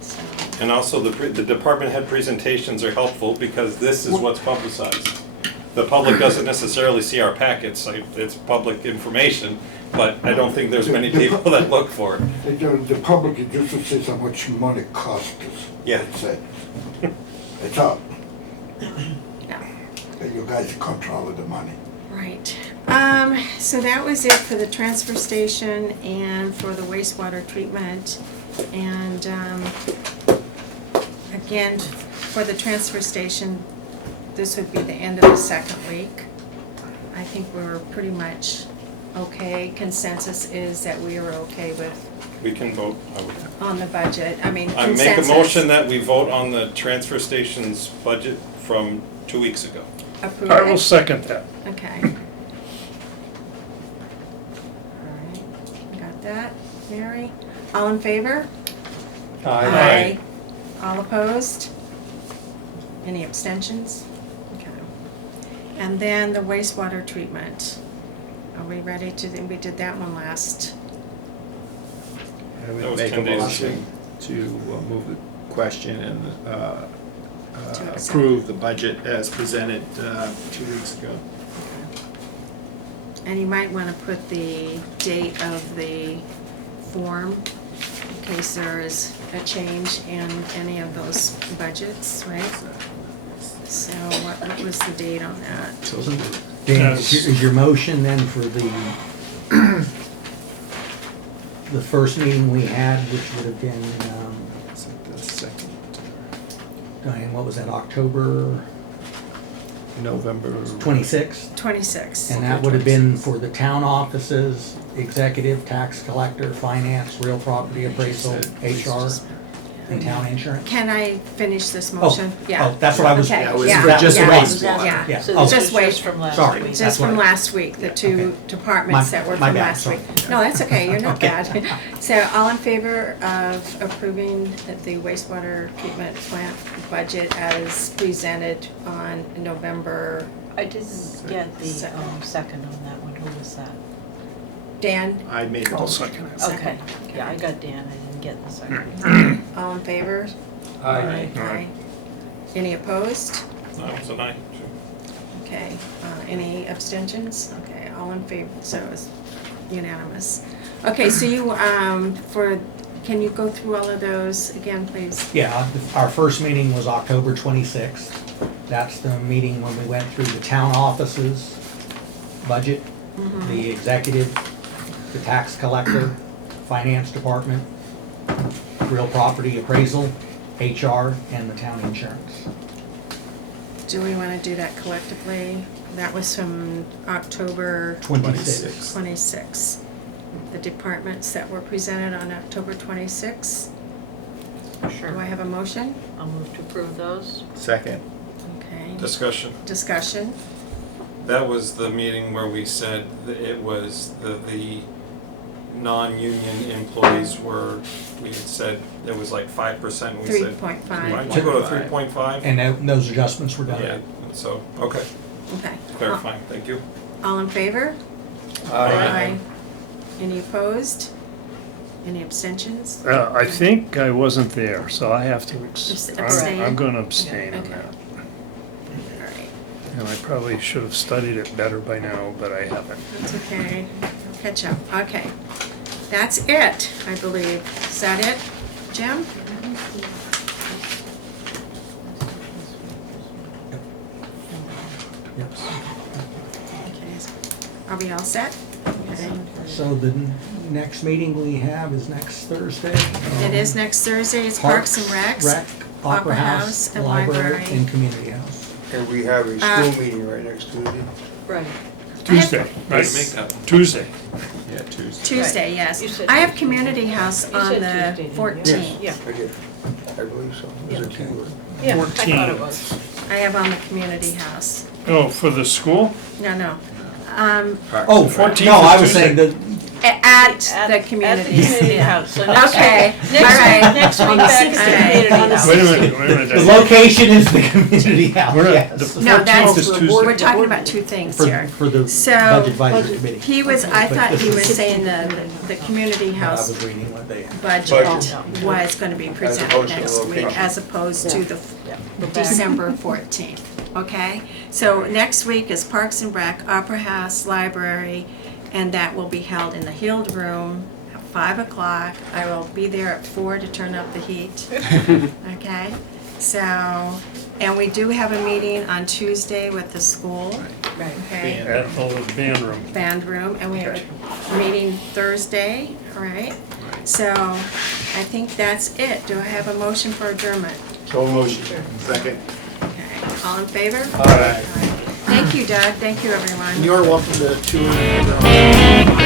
So, And also, the department head presentations are helpful because this is what's publicized. The public doesn't necessarily see our packets, it's public information, but I don't think there's many people that look for it. The public is just to say how much money it costs us. Yeah. That's it. It's all. Yeah. That you guys control the money. Right. So that was it for the transfer station and for the wastewater treatment. And, again, for the transfer station, this would be the end of the second week. I think we're pretty much okay. Consensus is that we are okay with, We can vote. on the budget. I mean, I make a consensus. motion that we vote on the transfer station's budget from 2 weeks ago. Approve I will it. second that. Okay. All right, got that, Mary? All in favor? Aye. All opposed? Any abstentions? Okay. And then the wastewater treatment. Are we ready to, we did that one last. I That would was make 10 a days motion to move the question and accept. approve the budget as presented 2 weeks ago. And you might want to put the date of the form in case there is a change in any of those budgets, right? So what was the date on that? Dan, is your motion then for the first meeting we had, which would have been, Is it the second? Diane, what was that, October November. 26th? 26. And that would have been for the town offices, executive, tax collector, finance, real property appraisal, HR, and town insurance? Can I finish this motion? Yeah. Oh, that's what I was, Okay, That was yeah, for just yeah, wastewater. Yeah. yeah. So Oh, this Just is wait. just from last Sorry. week. Just That's from what- last week, the two departments My- that were my from bad, last sorry. week. No, that's okay, you're not bad. So all in favor of approving the wastewater treatment plant budget as presented on November, I didn't get the Second. second on that one, who was that? Dan? I made a I'll motion. second it. Okay, yeah, I got Dan, I didn't get the second. All in favor? Aye. Aye. Any opposed? That was an aye, too. Okay, any abstentions? Okay, all in favor, so it's unanimous. Okay, so you, can you go through all of those again, please? yeah, our first meeting was October 26th. That's the meeting when we went through the town offices budget, the executive, the tax collector, finance department, real property appraisal, HR, and the town insurance. Do we want to do that collectively? That was from October 26. 26. The departments that were presented on October 26. Sure. Do I have a motion? I'll move to approve those. Second. Okay. Discussion. Discussion. That was the meeting where we said that it was the non-union employees were, we had said there was like 5%, we said. 3.5. Why don't you go to 3.5? And those adjustments were done. Yeah, so, okay, Okay. clarifying, thank you. All in favor? Aye. Any opposed? Any abstentions? I think I wasn't there, so I have to, Abstain? I'm gonna abstain on Okay. that. All right, And I probably should have studied it better by now, but I haven't. that's okay. I'll catch up. Okay. That's it, I believe. Is that it, Jim? Yes. Okay. Are we all set? Okay. So the next meeting we have is next Thursday. It is next Thursday. It's Parks and Recs. Rec, Opera House, and Library, and Community House. And we have a school meeting right next Tuesday. Right. Tuesday, Right, right? make that one. Tuesday. Yeah, Tuesday. Tuesday, yes. You said I have Tuesday. Community House You on said the Tuesday, didn't you? 14th. Yeah, I did. I believe so. It was a keyword. yeah, I thought 14. it was. I have on the Community House. Oh, for the school? No. Oh, 14th no, I is was saying Tuesday. At the community. At the community house, so next Okay, week, all right. next week back at the Alright. community house. Wait a minute. The location is the community house, We're not- yes. the No, 14th that's, is Tuesday. we're talking about two things here. For the So- budget advisory committee. He was, I thought he was saying the community I house was reading what they had. budget Budget. was gonna be presented opposed to the next week, location. as opposed to the The back. December 14th, okay? So next week is Parks and Rec, Opera House, Library, and that will be held in the Heald Room at 5 o'clock. I will be there at 4 to turn up the heat, okay? So, and we do have a meeting on Tuesday with the school, Right. okay? At the band room. Band room, and we have a meeting Thursday, all right? So I think that's it. Do I have a motion for adjournment? So motion. Second. Okay, all in favor? All right. Thank you, Doug. Thank you, everyone. You're welcome to tour.